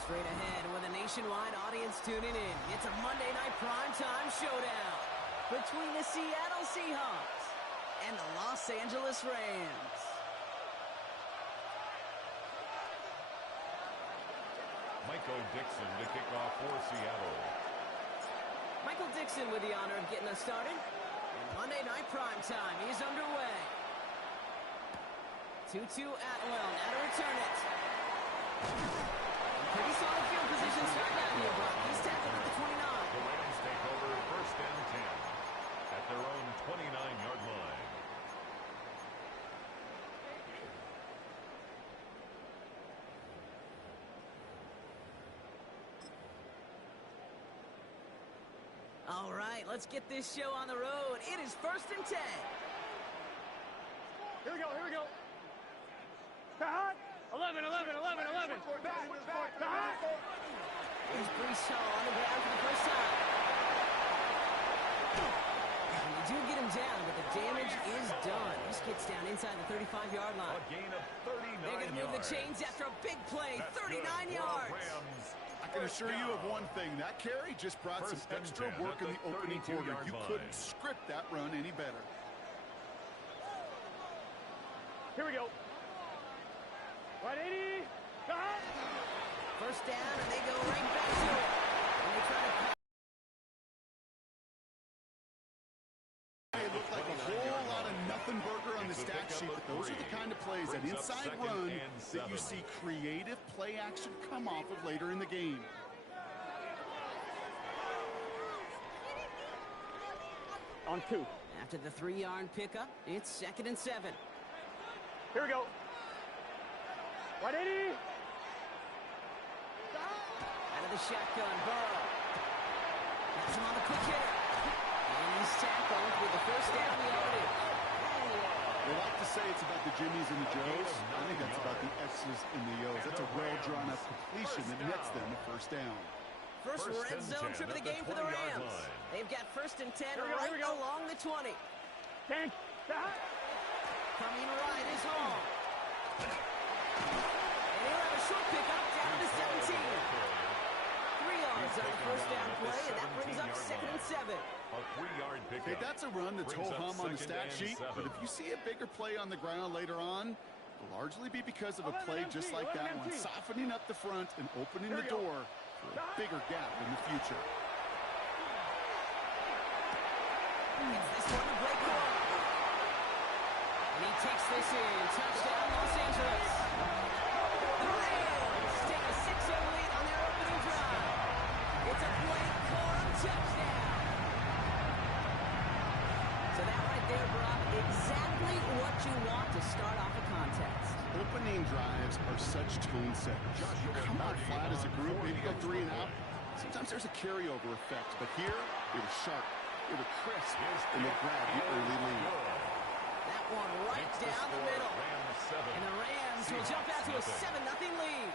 Straight ahead with a nationwide audience tuning in, it's a Monday Night Primetime showdown between the Seattle Seahawks and the Los Angeles Rams. Michael Dixon to kick off for Seattle. Michael Dixon with the honor of getting us started. And Monday Night Primetime is underway. 2-2 Atwell, now to return it. Pretty solid field position starting out here, Brock. He's tackled at the 29. The Rams take over first and 10 at their own 29-yard line. All right, let's get this show on the road. It is first and 10. Here we go, here we go. Back. 11. Back. Here's Brees Hall on the ground for the first time. And they do get him down, but the damage is done. This gets down inside the 35-yard line. A gain of 39 They're going to move the chains after a big play. That's 39 good. yards. Rams. I can assure you of one thing. That carry just brought some extra work in the opening quarter. You couldn't script that run any better. Here we go. Right 80. Back. First down, and they go right back to it. And they try to... It looked like a whole lot of nothing burger on the stat sheet, but those are the kind of plays, an inside run that you see creative play action come off of later in the game. On 2. After the 3-yard pickup, it's 2nd and 7. Here we go. Right 80. Out of the shotgun, Burrow. That's him on the quick hitter. And he's tackled with the first down yardage. They like to say it's about the Jimmies and the Joes. I think that's about the X's and the O's. That's a well-drawn-up completion that nets them the first down. First red zone trip of the game for the Rams. They've got 1st and 10 right along the 20. 10. Back. Coming right is Hall. And he'll have a short pickup down to 17. 3 yards on the first down play, and that brings up 2nd and 7. A 3-yard pickup. Okay, that's a run that's ho-hum on the stat sheet, but if you see a bigger play on the ground later on, it'll largely be because of a play just like that one, softening up the front and opening the door for a bigger gap in the future. It's this one to Blake Corum. And he takes this in. Touchdown, Los Angeles. The Rams take a 6-0 lead on their opening drive. It's a Blake Corum touchdown. So that right there, Brock, exactly what you want to start off a contest. Opening drives are such tone setters. You come out flat as a group, maybe go 3 and out. Sometimes there's a carryover effect, but here it was sharp, it was crisp, and they grabbed the early lead. That one right down the middle. And the Rams will jump out to a 7-0 lead.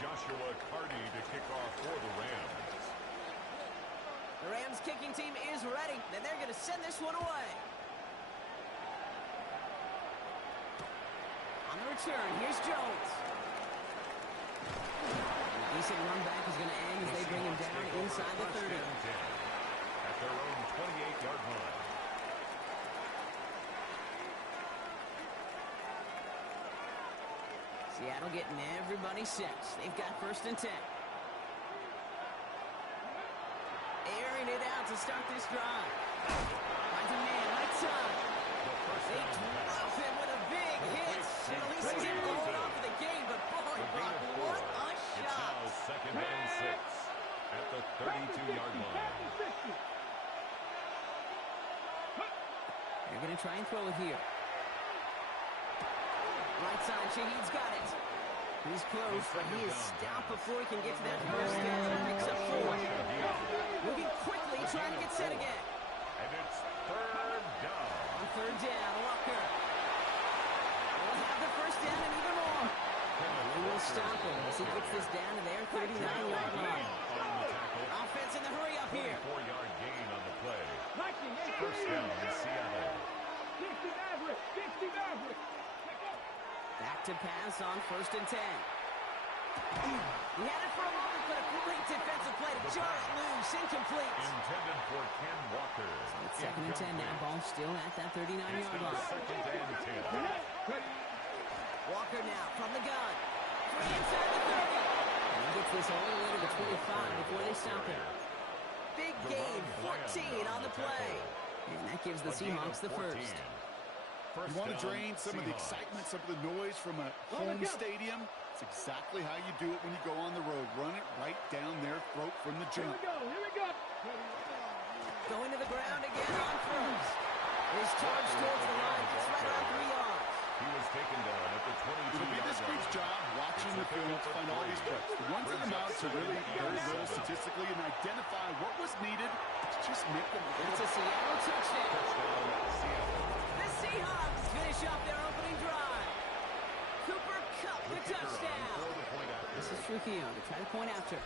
Joshua Carty to kick off for the Rams. The Rams kicking team is ready, and they're going to send this one away. On the return, here's Jones. And a decent run back is going to end as they bring him down inside the 30. At their own 28-yard line. Seattle getting everybody set. They've got 1st and 10. Airing it out to start this drive. Finds a man, right side. They drop him with a big hit. And at least he's able to hold on for the game, but boy, Brock, what a It's shot. now 2nd and 6 at the 32-yard line. They're going to try and throw it here. Right side, Shaheed's got it. He's close, but he is stopped before he can get to that first down. Picks up 4. Moving quickly, trying to get set again. And it's third down. On third down, Walker. Will have the first down and even more. They will stop him as he gets this down to their 39-yard line. Offense in the hurry up here. 4-yard gain on the play. First down in Seattle. Back to pass on first and 10. He had it for a moment, but a great defensive play to jar it loose. Incomplete. Intended for Ken Walker. It's second and 10 now. Ball still at that 39-yard line. Second and 10. Walker now from the gun. Free inside the 30. And he gets this all the way to the 25 before they stop him. Big gain, 14 on the play. And that gives the Seahawks the first. You want to drain some of the excitement, some of the noise from a home stadium? It's exactly how you do it when you go on the road. Run it right down their throat from the jump. Here we go. Going to the ground again on first. His charge towards the line. It's right around 3 yards. He was taken down at the 22-yard It'll be this group's job watching the film to find all these plays. The ones in the mouths are really very little statistically and identify what was needed to just make them a little. It's a Seattle touchdown. Seattle. The Seahawks finish off their opening drive. Cooper Kupp, the touchdown. This is Trujillo to try to point after.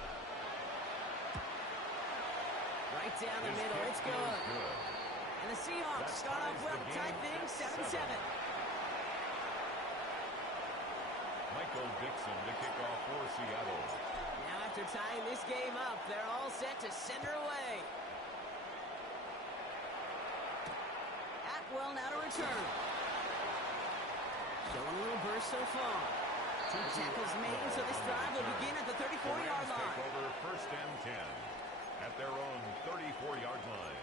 Right down the middle. It's good. And the Seahawks start off well to tie things 7-7. Michael Dixon to kick off for Seattle. Now after tying this game up, they're all set to send her away. Atwell now to return. Showing a little burst so far. The tackle's made, so this drive will begin at the 34-yard line. Take over first and 10 at their own 34-yard line.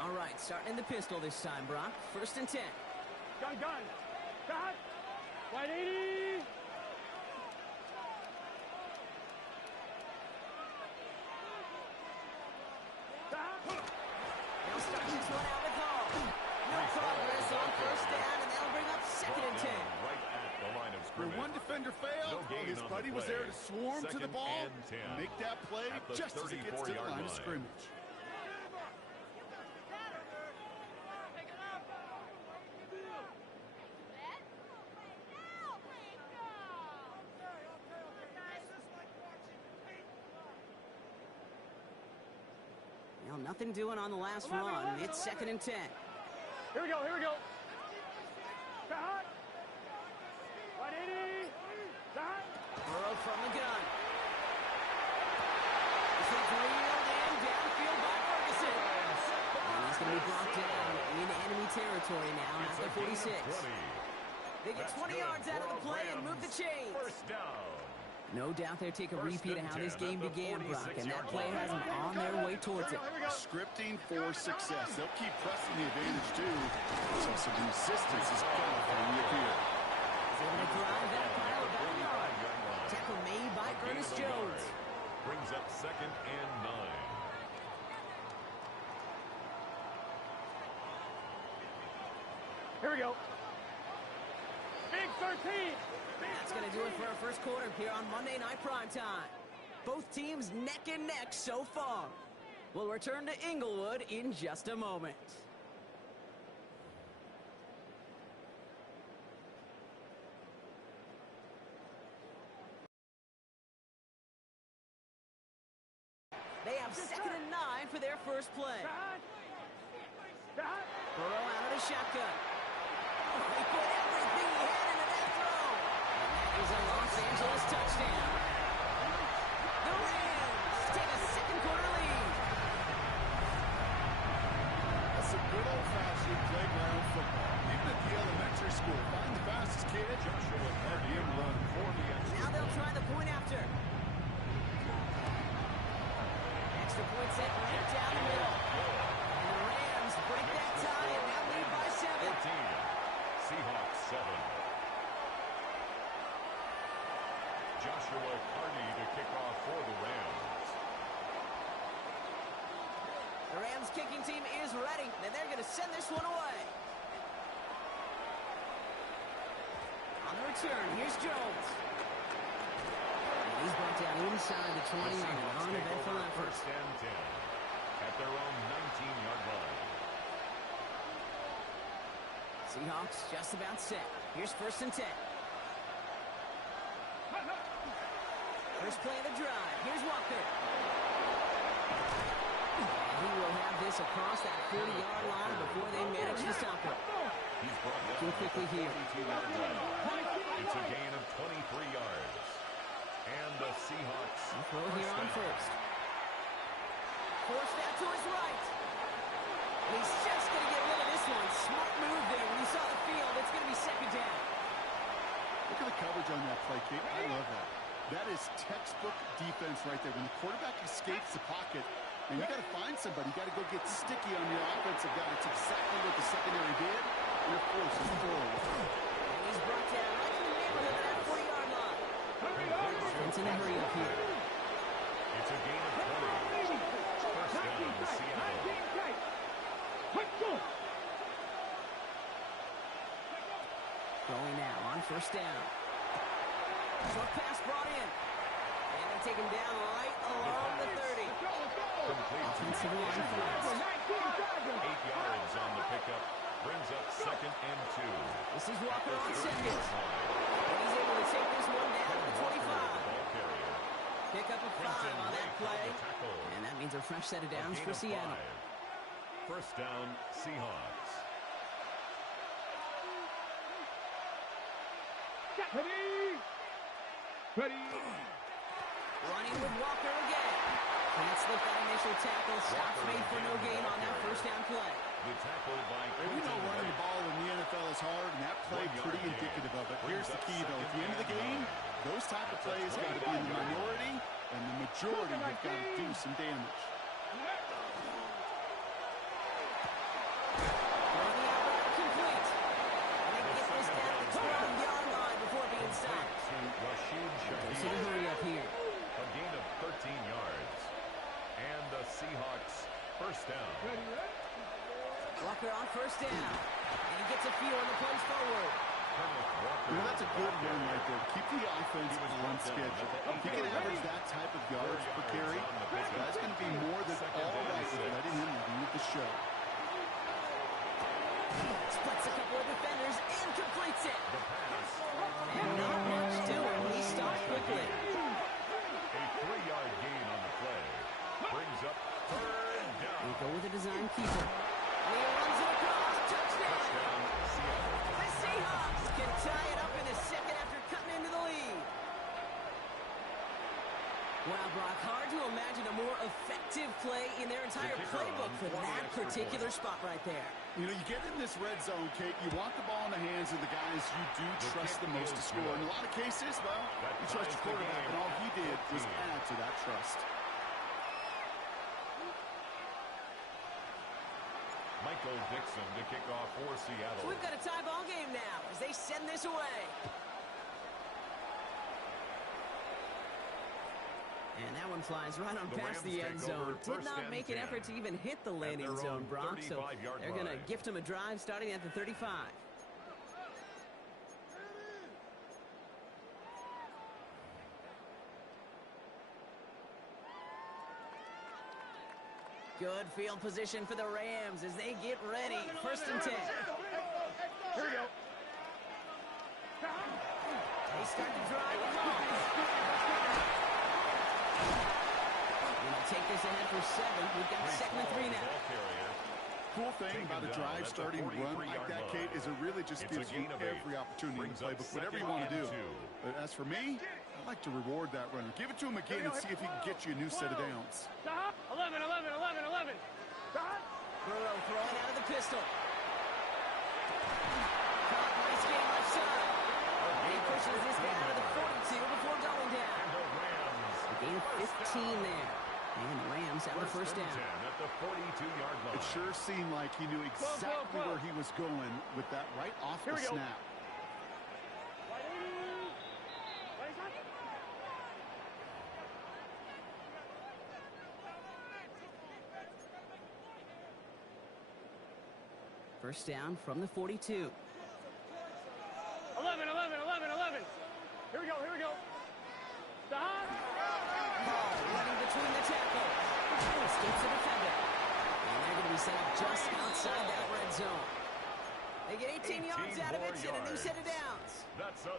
All right, starting in the pistol this time, Brock. First and 10. Gun. Got. 180. They'll start this one out with Hall. No progress on first down, and they'll bring up second and 10. Right at the line of Where scrimmage. one defender failed, his buddy was there to swarm to the Second ball and 10 and make that play at the just as it gets to the 34-yard line of line. scrimmage. Well, nothing doing on the last run. It's second and 10. Here we go. Got. 180. Got. Burrow from the gun. This one's reeled in downfield by Ferguson. And he's going to be brought down in enemy territory now at the 46. They get 20 yards out of the play and move the chains. First down. No doubt they'll take a repeat of how this game began, Brock, and that play has them on their way towards it. Scripting for success. They'll keep pressing the advantage, too. So some resistance is coming from you here. He's able to drive that pile about a yard. Tackle made by Ernest Jones. Brings up second and 9. Here we go. Big 13. That's going to do it for our first quarter here on Monday Night Primetime. Both teams neck and neck so far. We'll return to Inglewood in just a moment. They have second and 9 for their first play. Burrow out of the shotgun. He put everything he had into that throw. And that is a Los Angeles touchdown. The Rams take a second quarter lead. That's some good old-fashioned playground football. Even at the elementary school, find the fastest kid, Joshua Hardy, and run for the extra. Now they'll try the point after. Extra point set right down the middle. And the Rams break that tie and now lead by 7. 14. Seahawks 7. Joshua Hardy to kick off for the Rams. The Rams kicking team is ready, and they're going to send this one away. On the return, here's Jones. And he's brought down inside the 20 on an uneventful effort. First and 10 at their own 19-yard line. Seahawks just about set. Here's first and 10. First play of the drive. Here's Walker. And he will have this across that 40-yard line before they manage to stop it. He's brought down Looking quickly here. 22-yard line. It's a gain of 23 yards. And the Seahawks Throw here on first. Forced out to his right. And he's just going to get rid of this one. Smart move there. When he saw the field, it's going to be second down. Look at the coverage on that play, Kate. I love that. That is textbook defense right there. When the quarterback escapes the pocket, and you got to find somebody. You got to go get sticky on your offensive guy. It's exactly what the secondary did. And of course, it's forward. And he's brought down right in the neighborhood of that 40-yard line. Offense in a hurry up here. It's a gain of 20. First down to Seattle. Going now on first down. Short pass brought in. And they take him down right along the 30. Offensive line flips. 8 yards on the pickup. Brings up second and 2. This is Walker on second. And he's able to take this one down to the 25. Pick up a 5 on that play. And that means a fresh set of downs for Seattle. First down, Seahawks. Ready. Running with Walker again. Can't slip that initial tackle. Stops made for no gain on that first down play. The tackle by We know running the ball in the NFL is hard, and that play pretty indicative of it. Here's the key, though. At the end of the game, those type of plays got to be in the minority, and the majority have got to do some damage. Complete. And they get this down to the 12-yard line before being stopped. Goes to the hurry up here. A gain of 13 yards. And the Seahawks first down. Walker on first down. And he gets a feel on the plays forward. That's a good run right there. Keep the offense on schedule. If you can average that type of yards per carry, that's going to be more than all right with letting him lead the show. Splits a couple of defenders and completes it. And not much doing. He stops quickly. A 3-yard gain on the play. Brings up third down. We go with a design keeper. And he runs it across. Touchdown. The Seahawks can tie it up in the second after cutting into the lead. Wow, Brock, hard to imagine a more effective play in their entire playbook for that particular spot right there. You know, you get in this red zone, Kate, you want the ball in the hands of the guys you do trust the most to score. In a lot of cases, well, you trust your quarterback, and all he did was add to that trust. Michael Dixon to kick off for Seattle. So we've got a tie ball game now as they send this away. And that one flies right on past the end zone. Did not make an effort to even hit the landing zone, Brock. So they're going to gift him a drive starting at the 35. Good field position for the Rams as they get ready. First and 10. Here we go. They start the drive. We'll take this ahead for 7. We've got second and 3 now. Cool thing about a drive starting run like that, Kate, is it really just gives you every opportunity in the playbook, whatever you want to do. But as for me, I like to reward that runner. Give it to him again and see if he can get you a new set of downs. 11. Burrow throwing out of the pistol. Caught, nice game left side. And he pushes this guy out of the 42 before going down. A gain of 15 there. And the Rams have the first down. At the 42-yard line. It sure seemed like he knew exactly where he was going with that right off the snap. First down from the 42. 11. Here we go. Stop. Ball running between the tackles. Escapes the defender. And they're going to be set up just outside that red zone. They get 18 yards out of it and a new set of downs.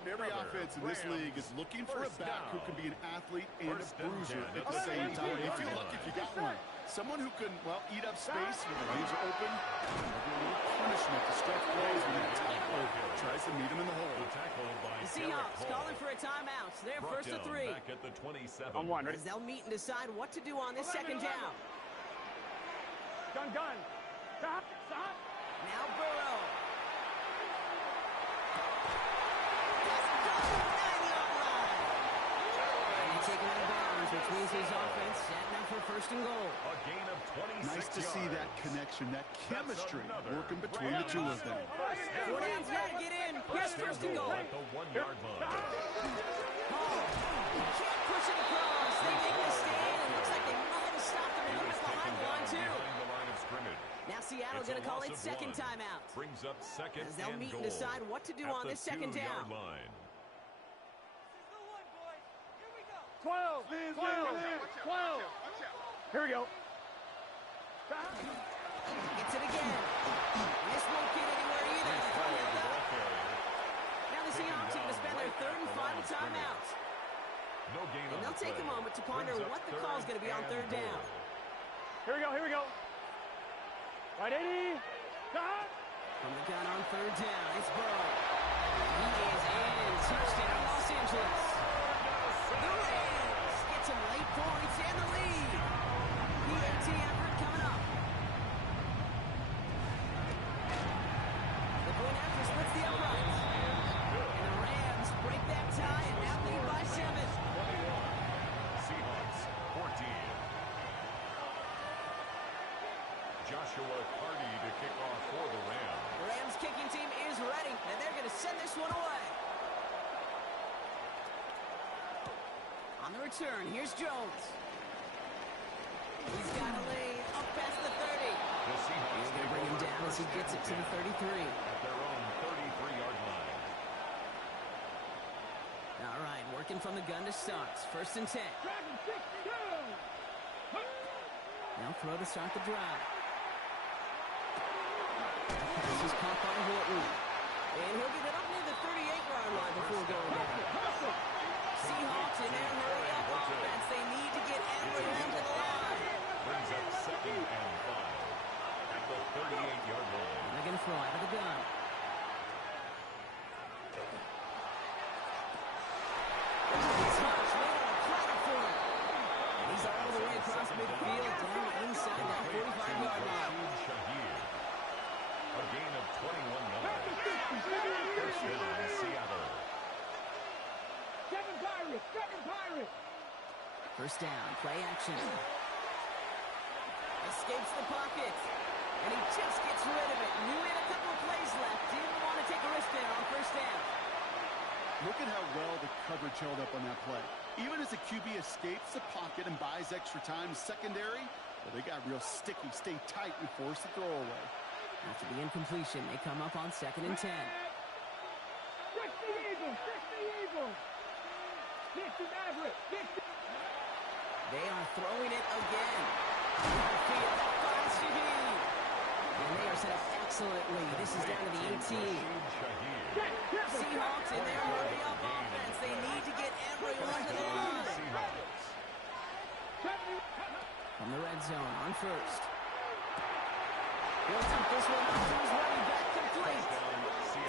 Every offense in this league is looking for a back who can be an athlete and a bruiser at the same time. If you're lucky if you got one. Someone who can, well, eat up space when the lanes are open. Maybe a little punishment to stretch plays when that tackle tries to meet him in the hole. The Seahawks calling for a timeout. They're first to 3. Back at the 27. On one. Ready? As they'll meet and decide what to do on this second down. Gun. Stop. Now Burrow. Taking out of bounds, which means his offense setting up for first and goal. A gain of 26 Nice to see that connection, that chemistry working between the two of them. 4 downs, got to get in. Here's first and goal. At the 1-yard line. Ball. Can't push it across. They make the stand. It looks like they might have stopped him a little bit behind the line, too. Behind the line of scrimmage. Now Seattle going to call its second timeout. Brings up second As they'll and meet goal. and decide what to do on this second down. Line. 12. Here we go. Gets it again. This won't get anywhere either. Now the Seahawks are going to spend their third and final timeout. No gain And on they'll the take a play. moment to ponder Brings up what the call is going to be on third and down. goal. Here we go. Right, 80. Stop. From the gun on third down, it's Burrow. He is in. Touchdown, Los Angeles. The Rams get some late points and the lead. PAT effort coming up. The point after splits the uprights. And the Rams break that tie and now lead by 7. 21. Seahawks 14. Joshua Carty to kick off for the Rams. The Rams kicking team is ready, and they're going to send this one away. On the return, here's Jones. He's got a lead up past the 30. The Seahawks He's going to bring him down as he gets it to the 33. at their own 33-yard line. All right, working from the gun to start. First and 10. Now throw to start the drive. This is caught by Horton. And he'll get it up near the 38-yard line before going down. Seahawks in their hurry-up offense. They need to get Emery onto the line. Brings up second and 5 at the 38-yard line. They're going to throw out of the gun. He's all the way across midfield, down inside that 45-yard line. A gain of 21 yards. First down, Seattle. Second pirate. First down, play action. Escapes the pocket. And he just gets rid of it. Knew he had a couple of plays left. Didn't want to take a risk there on first down. Look at how well the coverage held up on that play. Even as the QB escapes the pocket and buys extra time secondary, well, they got real sticky, stay tight, and force the throw away. After the incompletion, they come up on second and 10. Fix the Eagles. Get the Maverick. They are throwing it again. Field finds Shaheed. And they are set up excellently. This is down to the 18. Seahawks in their hurry-up offense. They need to get everyone to the line. From the red zone on first. He'll take this one up to his running back complete.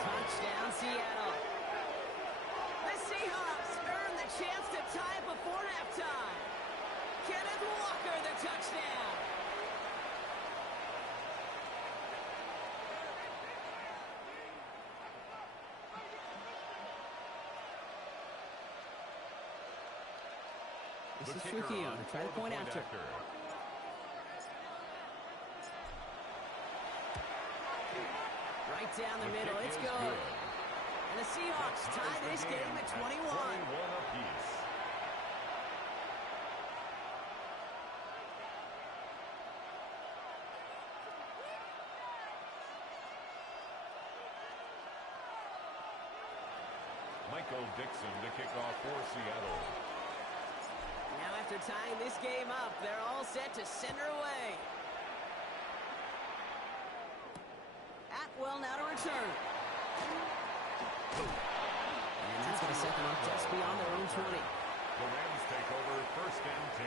Touchdown, Seattle. The Seahawks earn the chance to tie it before halftime. Kenneth Walker, the touchdown. This is Trujillo to try to point after. Right down the middle, it's good. And the Seahawks tie this game at 21. 21 apiece. Dixon to kick off for Seattle. Now after tying this game up, they're all set to center away. Atwell now to return. And that's going to set them up just beyond their own 20. The Rams take over 1st and 10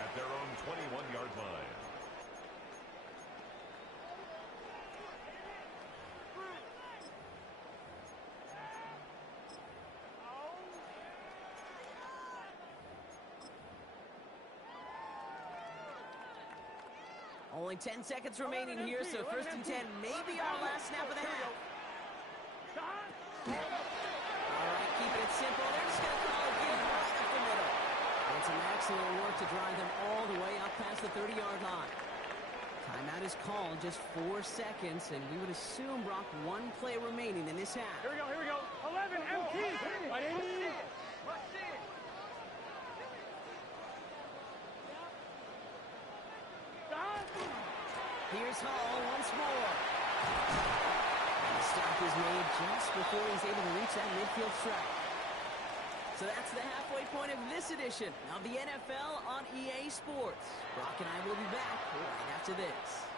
at their own 21-yard line. Only 10 seconds remaining here, so 1st and 10 may be our last snap of the half. All right, keeping it simple. They're just going to call it good right up the middle. And some excellent work to drive them all the way up past the 30-yard line. Timeout is called, just 4 seconds, and we would assume, Brock, 1 play remaining in this half. Here we go. 11 MT. Here's Hall once more. And the stop is made just before he's able to reach that midfield strike. So that's the halfway point of this edition of the NFL on EA Sports. Brock and I will be back right after this.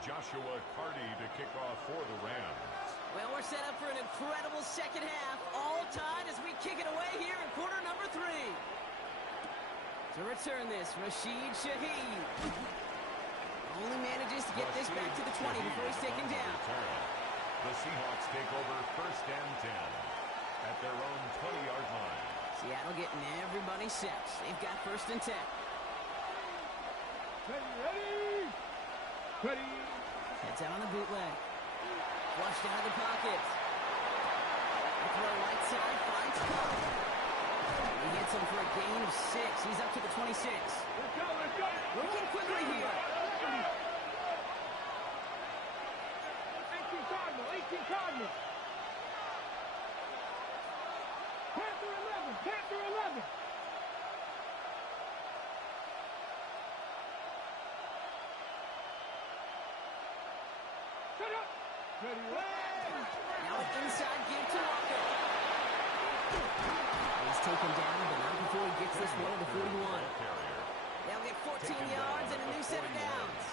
Joshua Carty to kick off for the Rams. Well, we're set up for an incredible second half. All tied as we kick it away here in quarter number 3. To return this, Rashid Shaheed only manages to get this back to the 20 before he's taken down. The Seahawks take over 1st and 10 at their own 20-yard line. Seattle getting everybody set. They've got 1st and 10. Ready. Heads out on the bootleg. Flushed out of the pocket. The throw right side finds Cobb. He hits him for a gain of 6. He's up to the 26. Let's go. Looking quickly here. 18 Cardinal. Panther 11. Shut up. Ready. Now an inside give to Walker. He's taken down, but not before he gets this one to 41. They'll get 14 yards and a new set of downs.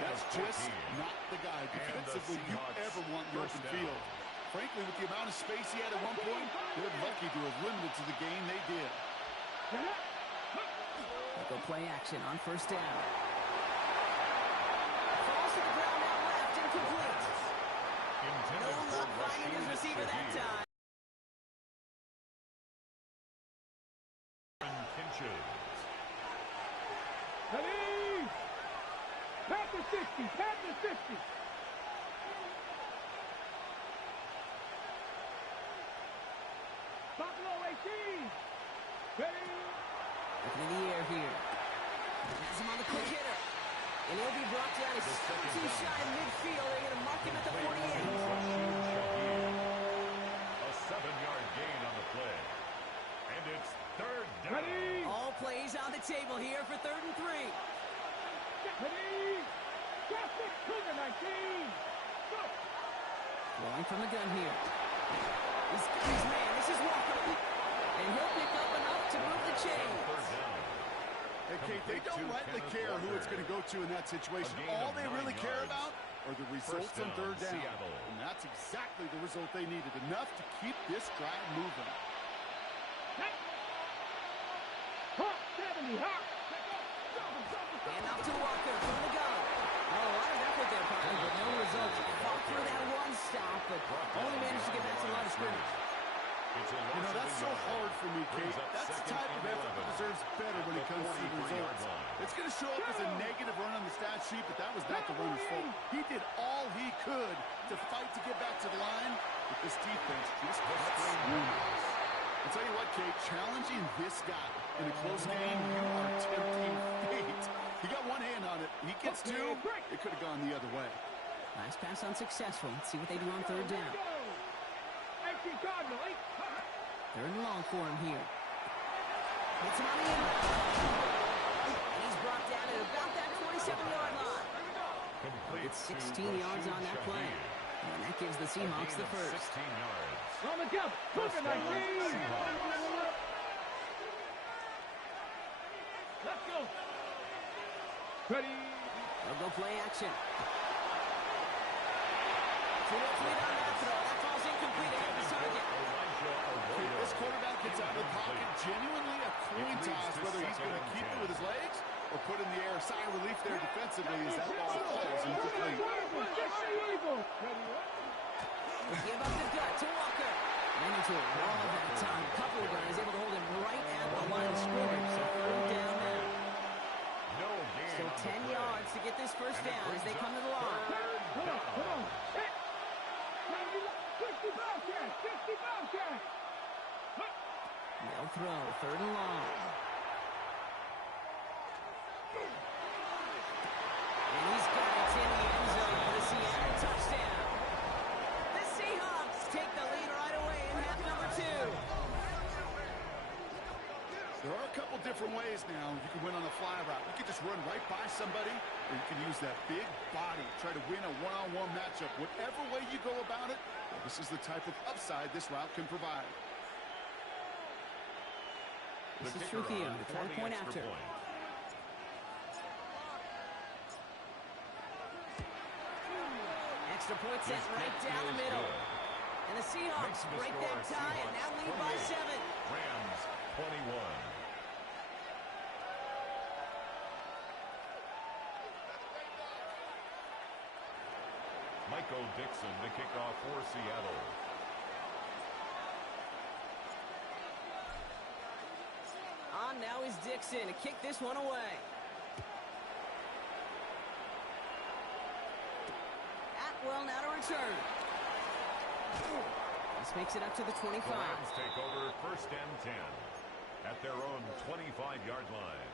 That's just not the guy defensively you ever want in the open field. Frankly, with the amount of space he had at one point, they're lucky to have limited to the game they did. They'll go play action on 1st down. Falls to the ground out left, incomplete. No luck finding his receiver that time. Ready. Panther 60. Buffalo 18. Ready. Looking in the air here. Has him on the quick hitter. And he'll be brought down a step too shy in midfield. They're going to mark him at the 48. A 7-yard gain on the play. And it's 3rd down. Ready. All plays on the table here for 3rd and 3. Ready. Traffic to the 19. Go. Rolling from the gun here. He's man. This is Walker. And he'll pick up enough to move the chains. Hey, Kate, they don't rightly care who it's going to go to in that situation. All they really care about are the results on 3rd down. And that's exactly the result they needed. Enough to keep this drive moving. And off to Walker from the gun. Well, a lot of effort there, partner, but no results. Fought through that one stop, but only managed to get back to the line of scrimmage. You know, that's so hard for me, Kate. That's the type of effort that deserves better when it comes to the results. It's going to show up as a negative run on the stat sheet, but that was not the runner's fault. He did all he could to fight to get back to the line, but this defense just cuts through. I'll tell you what, Kate, challenging this guy in a close game, you are tempting fate. He got one hand on it. He gets 2. It could have gone the other way. Last pass unsuccessful. Let's see what they do on 3rd down. 3rd and long for him here. Hits him on the end. And he's brought down at about that 27-yard line. It's 16 yards on that play. And that gives the Seahawks the first. 16 yards. On the jump. Cook it, 19. Let's go. Ready. They'll go play action. 2-3 on that throw. That falls incomplete ahead of his target. This quarterback gets out of the pocket, genuinely a coin toss, whether he's going to keep it with his legs or put in the air. Sigh of relief there defensively as that ball falls incomplete. Give up the gut to Walker. Ran into a wall that time. A couple of guys able to hold him right at the line of scrimmage. So third down now. No gain. Still 10 yards to get this first down as they come to the line. Come on. Hit. 50 Bobcats. 50 Bobcats. They'll throw. Third and long. And he's got it in the end zone for the Seattle touchdown. The Seahawks take the lead right away in half number 2. There are a couple different ways now you can win on a fly route. You can just run right by somebody, or you can use that big body, try to win a one-on-one matchup. Whatever way you go about it, well, this is the type of upside this route can provide. This is Trujillo to try to point after. Extra point set right down the middle. And the Seahawks break that tie and now lead by 7. Rams 21. Michael Dixon to kick off for Seattle. On now is Dixon to kick this one away. Atwell now to return. This makes it up to the 25. The Rams take over first and 10 at their own 25-yard line.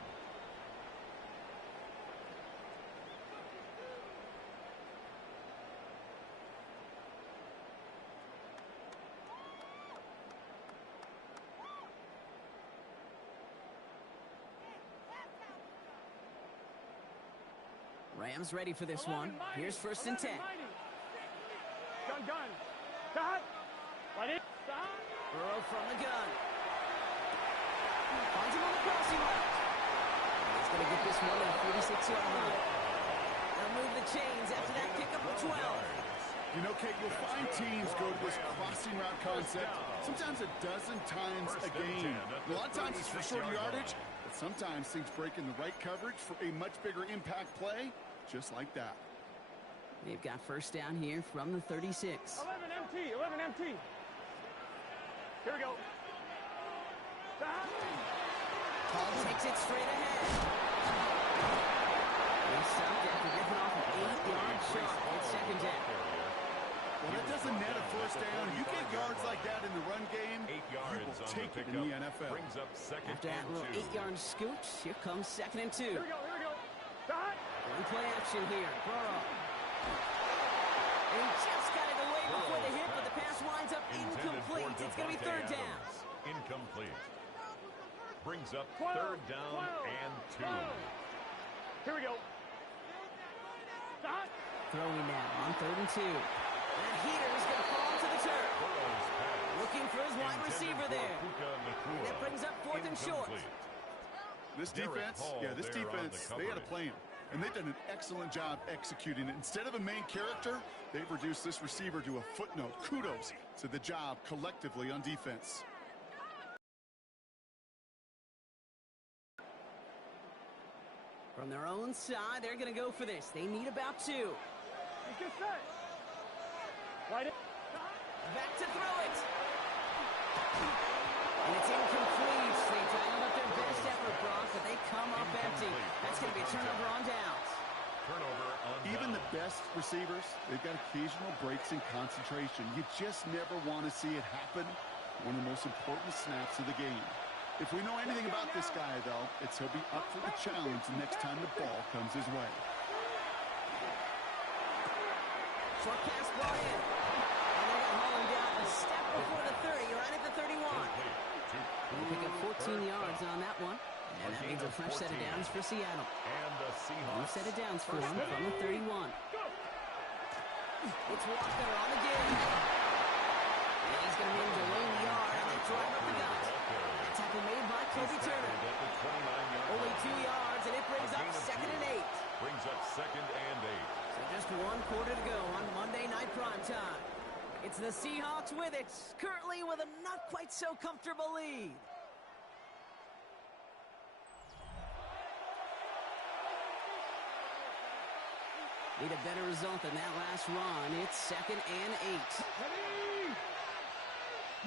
Rams ready for this one. Here's first and 10. Gun. Stop. Let it. Stop. Burrow from the gun. Finds him on the crossing route. He's going to get this one at the 46-yard line. They'll move the chains after that pickup of 12. You know, Kate, you'll find teams go to this crossing route concept sometimes a dozen times a game. A lot of times it's for short yardage, but sometimes things break in the right coverage for a much bigger impact play, just like that. They've got first down here from the 36. 11 MT. Here we go. Stop. Takes it straight ahead. They stopped after ripping off an 8-yard shot. It's second down. Well, that doesn't net a first down. You get yards like that in the run game, 8 yards you will on take the it pickup. in the NFL. Brings up second After that and little 2. 8-yard scooch, here comes second and 2. Here we go. Stop. One play action here. Burrow. And he just got it away before the hit, but the pass winds up incomplete. It's going to be third down. Incomplete. Brings up 12, third down and 2. Here we go. Stop. Throwing now on third and 2. That heater is going to fall to the turf. Burrow's pass. Looking for his wide receiver there. And that brings up fourth and short. This defense, they had a plan. And they've done an excellent job executing it. Instead of a main character, they've reduced this receiver to a footnote. Kudos to the job collectively on defense. From their own side, they're going to go for this. They need about 2. Get set. Right in. Back to throw it. And it's incomplete. They dialed up their best effort, Brock, but they come up empty. That's going to be a turnover on downs. Even the best receivers, they've got occasional breaks in concentration. You just never want to see it happen. One of the most important snaps of the game. If we know anything about this guy, though, it's he'll be up for the challenge the next time the ball comes his way. Short pass brought in. And they're going to haul him down a step before the 30, right at the 31. They pick up 14 yards on that one. And that means a fresh set of downs for Seattle. And the Seahawks. New set of downs for him from the 31. It's Walker on the game. And he's going to win the lone yard on that drive up the gut. Tackle made by Kobe Turner. Only 2 yards, and it brings up 2nd and 8. Brings up 2nd and 8. So just 1 quarter to go on Monday Night Primetime. It's the Seahawks with it, currently with a not quite so comfortable lead. Need a better result than that last run. It's 2nd and 8.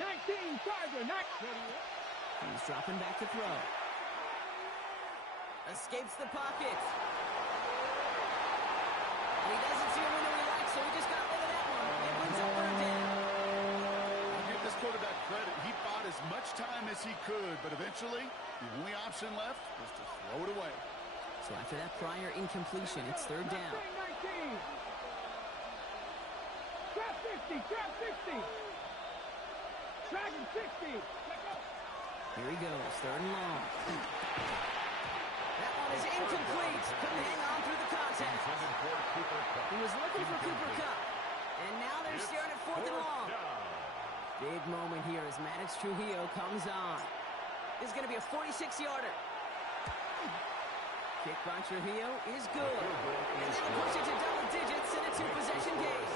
19, Tiger, 19. He's dropping back to throw. Escapes the pocket. And he doesn't see a window he likes, so he just got rid of that one. It brings up 3rd down. I'll give this quarterback credit. He bought as much time as he could, but eventually, the only option left was to throw it away. So after that prior incompletion, it's 3rd down. 19. Trap 50, trap 60. Dragon 60. Here he goes, 3rd and long. That one is incomplete. Couldn't hang on through the contact. He was looking for Cooper Kupp. And now they're staring at 4th and long. Big moment here as Maddox Trujillo comes on. This is going to be a 46-yarder. Kick by Trujillo is good. And they'll push it to double digits in a 2-possession game.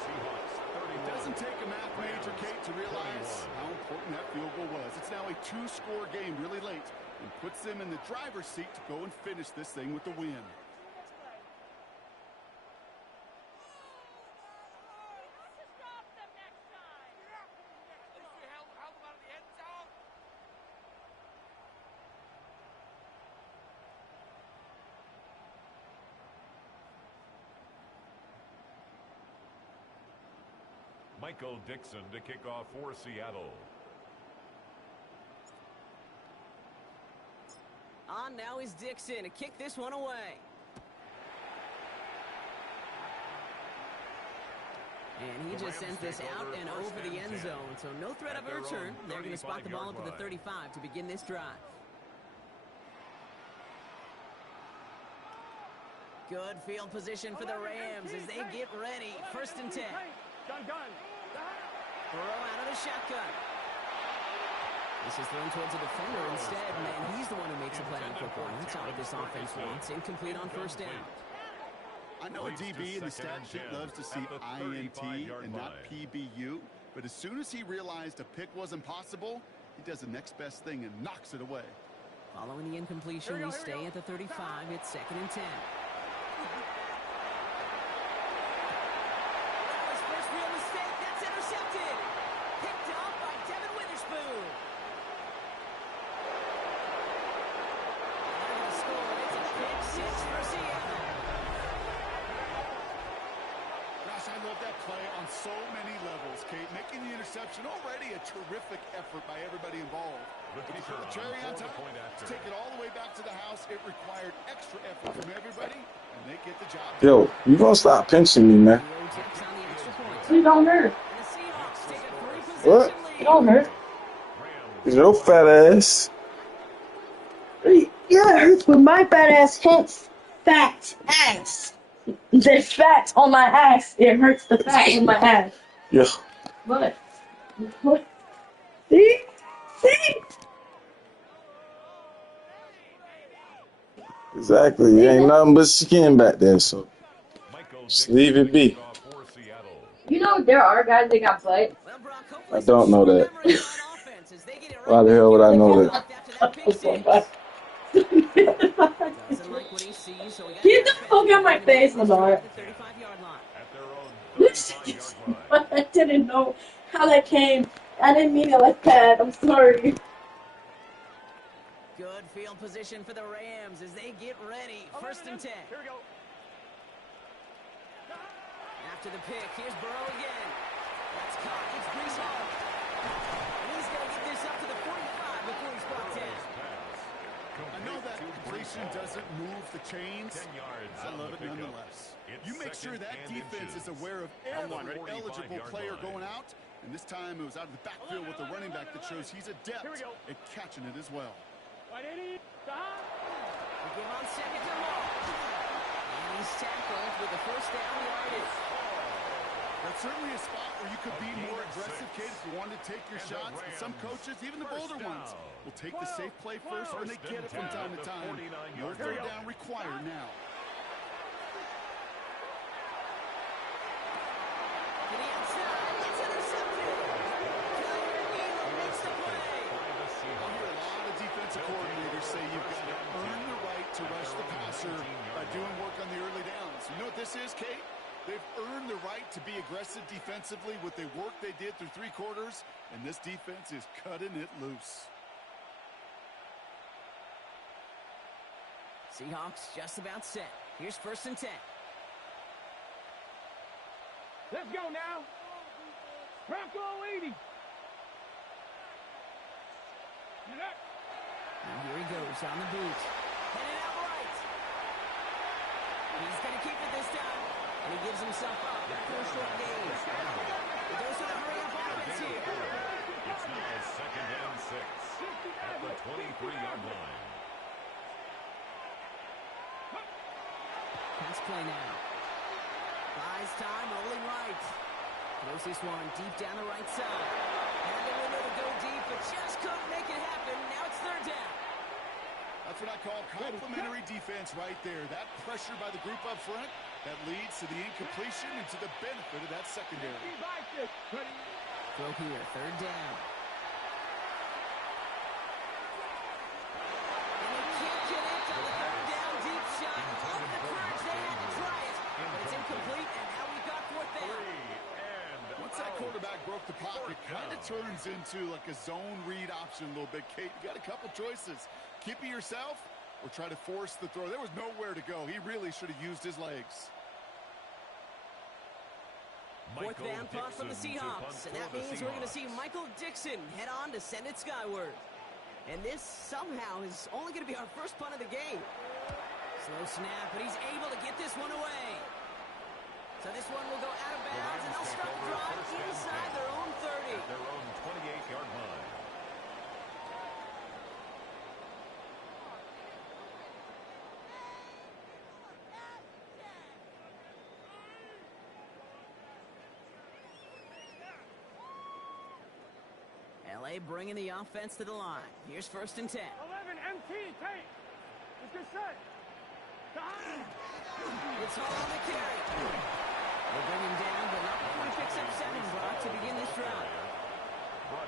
It doesn't take a math major, Kate, to realize how important that field goal was. It's now a 2-score game really late and puts them in the driver's seat to go and finish this thing with the win. Michael Dixon to kick off for Seattle. On now is Dixon to kick this one away. And he just sends this out and over the end zone. So no threat of a return. They're going to spot the ball up at the 35 to begin this drive. Good field position for the Rams as they get ready. 1st and 10. Throw out of the shotgun. This is thrown towards a defender instead, and he's the one who makes a play on football. That's all this offense wants. Incomplete on 1st down. I know a DB in the stat sheet loves to see INT and not PBU, but as soon as he realized a pick wasn't possible, he does the next best thing and knocks it away. Following the incompletion, we stay at the 35. It's 2nd and 10. So many levels, Kate. Making the interception already a terrific effort by everybody involved. But the cherry on top, to take it all the way back to the house, it required extra effort from everybody, and they get the job. Yo, you gonna stop pinching me, man? You don't hurt. What? You don't hurt. Your fat ass. Yeah, it hurts with my fat ass, hence fat ass. There's fat on my ass. It hurts the fat in my ass. Yeah. What? See? See? Exactly. There ain't nothing but skin back there, so just leave it be. You know there are guys that got butt. I don't know that. Why the hell would I know that? Get the fuck out of my face, Lamar. I didn't know how that came. I didn't mean it like that. I'm sorry. Good field position for the Rams as they get ready. 1st and 10. Here we go. After the pick, here's Burrow again. That's caught. It's Brees Hall. And he's going to get this up to the 45 before he's brought down. I know that completion doesn't move the chains. I love it nonetheless. You make sure that defense is aware of every eligible player going out. And this time it was out of the backfield with the running back that shows he's adept at catching it as well. We give on 2nd and long. And he's tackled with the 1st down yardage. That's certainly a spot where you could be more aggressive, Kate, if you wanted to take your shots. And some coaches, even the bolder ones, will take the safe play first when they get it from time to time. No third down required now. To the outside, it's intercepted. Eagle makes the play. I hear a lot of defensive coordinators say you've got to earn the right to rush the passer by doing work on the early downs. You know what this is, Kate? They've earned the right to be aggressive defensively with the work they did through 3 quarters, and this defense is cutting it loose. Seahawks just about set. Here's 1st and 10. Let's go now. Bronco 80. And here he goes on the boot. Headed out right. He's going to keep it this time. And he gives himself up after a short gain. He goes to the hurry-up offense here. It's now 2nd and 6 at the 23-yard line. Pass play now. Buys time, rolling right. Throws this one deep down the right side. Had the window to go deep, but just couldn't make it happen. Now it's 3rd down. That's what I call complementary defense right there. That pressure by the group up front, that leads to the incompletion and to the benefit of that secondary. Throw here, 3rd down. And they can't connect on the 3rd down deep shot. Love the courage they had to try it, but it's incomplete, and now we've got 4th down. Once that quarterback broke the pocket, it kind of turns into like a zone read option a little bit, Kate. You got a couple choices. Keep it yourself or try to force the throw. There was nowhere to go. He really should have used his legs. 4th down punt from the Seahawks, and that means we're going to see Michael Dixon head on to send it skyward. And this somehow is only going to be our first punt of the game. Slow snap, but he's able to get this one away. So this one will go out of bounds, and they'll start the drive inside their own 30. At their own 28-yard line. LA bringing the offense to the line. Here's 1st and 10. 11 MT, take. It's good set. It's all on the carry. They'll bring him down, but not before he picks up 7, Brock, to begin this drive.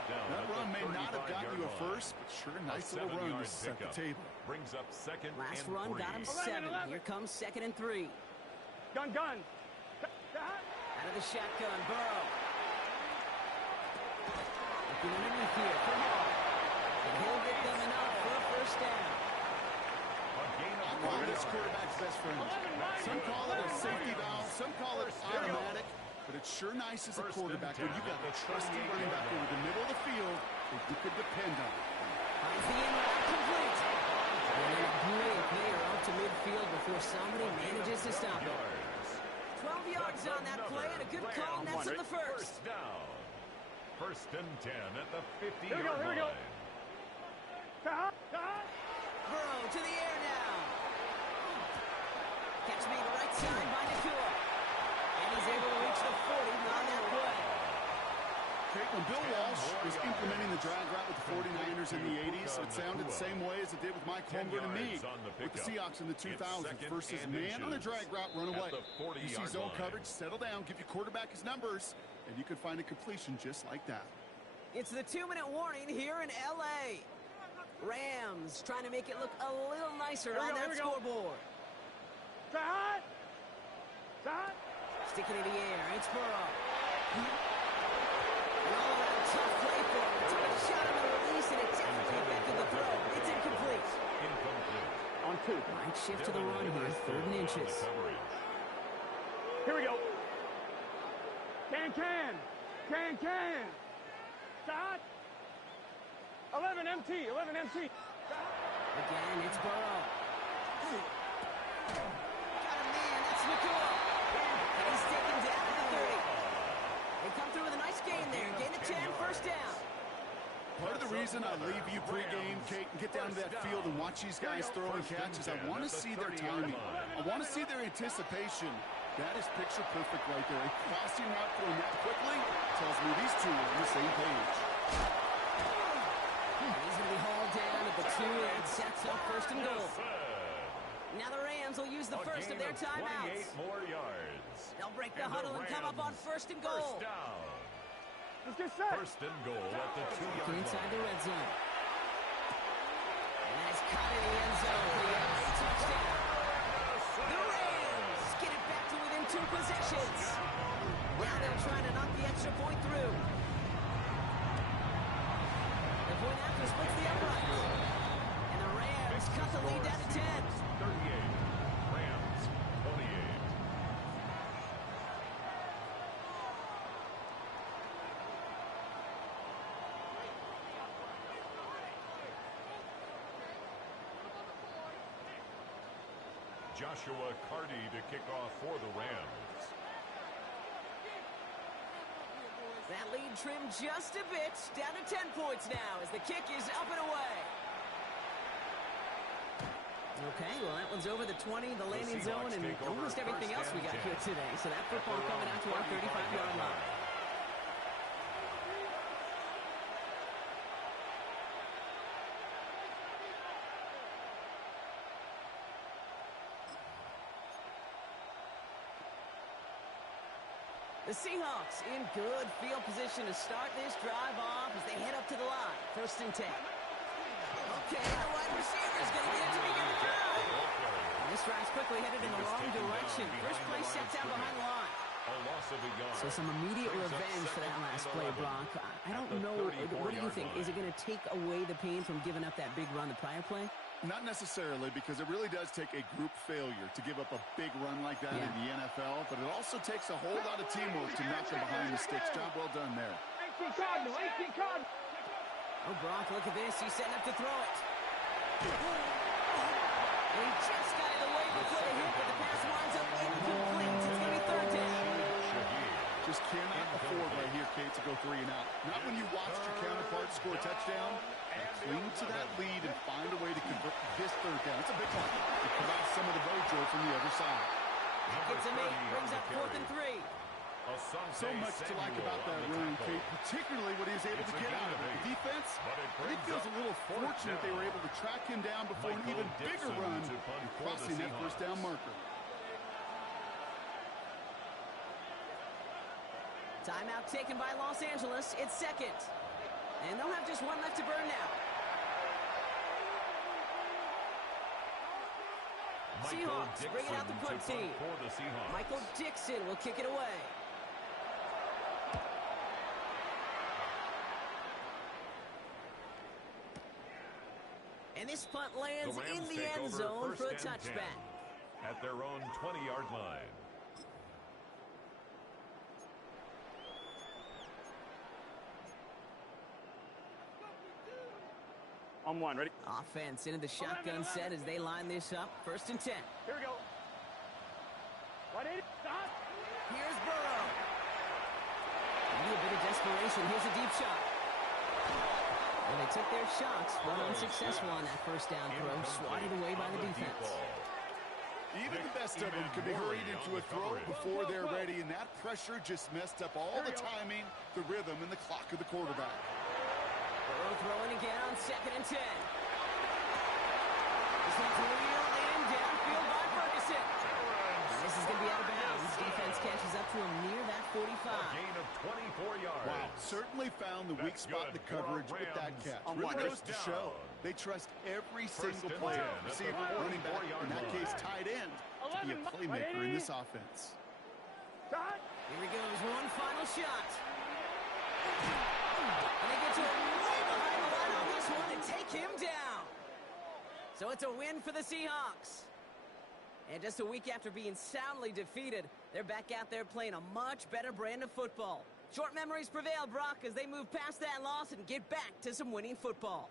That run may not have gotten you a first, but sure, nice little run to set the table. Brings up 2nd Last and run 3. got him 7. Here comes 2nd and 3. Gun. Out of the shotgun, Burrow. Looking underneath here for Hall. And he'll get them enough for a 1st down. I call this quarterback's best friend. Some call it a safety valve, some call it automatic, but it's sure nice as a quarterback when you got a trusty running back over the middle of the field that you could depend on. Finds the end route complete. And then a brilliant player out to midfield before somebody manages to stop him. 12 yards on that play and a good call, and that's in the 1st. Down. 1st and 10 at the 50-yard Here we go. Burrow to the air now. Catch me to the right side by Nakua. And he's able to reach the 40 on that play. Kate, when Bill Walsh was implementing the drag route with the 49ers in the 80s, it sounded the same way as it did with Mike Holmgren and me with the Seahawks in the 2000s versus man on the drag route, run away. You see zone coverage, settle down, give your quarterback his numbers, and you can find a completion just like that. It's the 2-minute warning here in L.A. Rams trying to make it look a little nicer on that scoreboard. Stick it in the air. It's Burrow. And all around tough play for him. Took a shot on the release, and it definitely affected the throw. It's incomplete. On 2. Right shift to the run here. 3rd and inches. Here we go. Can. Start. 11 MT. Again, it's Burrow. Got a man. That's Nakua. And he's taken down at the 30. They come through with a nice gain there. Gain of 10, 1st down. Part of the reason I leave you pregame, Kate, and get down to that field and watch these guys throw and catch is I want to see their timing. I want to see their anticipation. That is picture perfect right there. A crossing route thrown that quickly tells me these two are on the same page. He's going to be hauled down at the 2, and it sets up first and goal. Now the Rams will use the first of their timeouts. 28 more yards. They'll break the huddle and come up on first and goal. First down. Let's get set. First and goal at the 2-yard line. Inside the red zone. And that is caught in the end zone for the LA touchdown. The Rams get it back to within 2 possessions. Now they'll try to knock the extra point through. The point after splits the uprights. And the Rams cut the lead down to 10. 38. Rams 28. Joshua Carty to kick off for the Rams. That lead trimmed just a bit, down to 10 points now as the kick is up and away. Okay, well that one's over the 20, the landing zone, and almost everything else we got here today. So that football coming out to our 35-yard line. The Seahawks in good field position to start this drive off as they head up to the line. First and 10. Okay, the wide receiver's going to get it to begin the drive. And this drive's quickly headed in the wrong direction. First play set down behind the line. A loss of a yard. So some immediate revenge for that last play, Brock. I don't know. What do you think? Is it going to take away the pain from giving up that big run the prior play? Not necessarily, because it really does take a group failure to give up a big run like that in the NFL, but it also takes a whole lot of teamwork to knock them behind the sticks. Job well done there. 18 Cardinal, 18 Cardinal. Oh, Brock, look at this. He's setting up to throw it. And he just got it away before the hit, but the pass winds up incomplete. It's going to be third down. Just cannot afford right here, Kate, to go 3 and out. Not when you watched your counterpart score a touchdown. Cling to that lead and find a way to convert this third down. It's a big one. To cut off some of the mojo from the other side. That gets him 8, brings up 4th and 3. So much to like about that run, Kate, particularly what he was able to get out of it. The defense, I think, feels a little fortunate they were able to track him down before an even bigger run and crossing that first down marker. Timeout taken by Los Angeles. It's second. And they'll have just one left to burn now. Seahawks bring it out the punt team. Michael Dixon will kick it away. And this punt lands in the end zone for a touchback. At their own 20-yard line. On 1, ready? Offense into the shotgun set as they line this up. First and 10. Here we go. 180. Stop. Here's Burrow. Maybe a bit of desperation. Here's a deep shot. And they took their shots, one unsuccessful on that first down throw, swatted away by the defense. Even the best of them could be hurried into a throw before they're ready, and that pressure just messed up all the timing, the rhythm, and the clock of the quarterback. Burrow throwing again on 2nd and 10. This one's reeled in downfield by Ferguson. This is going to be out of bounds. Defense catches up to him near that 45. A gain of 24 yards. Wow, certainly found the weak spot in the coverage with that catch. Really goes to show they trust every single player, receiver, running back, in that case tight end, to be a playmaker in this offense. Here he goes, one final shot. And they get to him way behind the line on this one and take him down. So it's a win for the Seahawks. And just a week after being soundly defeated, they're back out there playing a much better brand of football. Short memories prevail, Brock, as they move past that loss and get back to some winning football.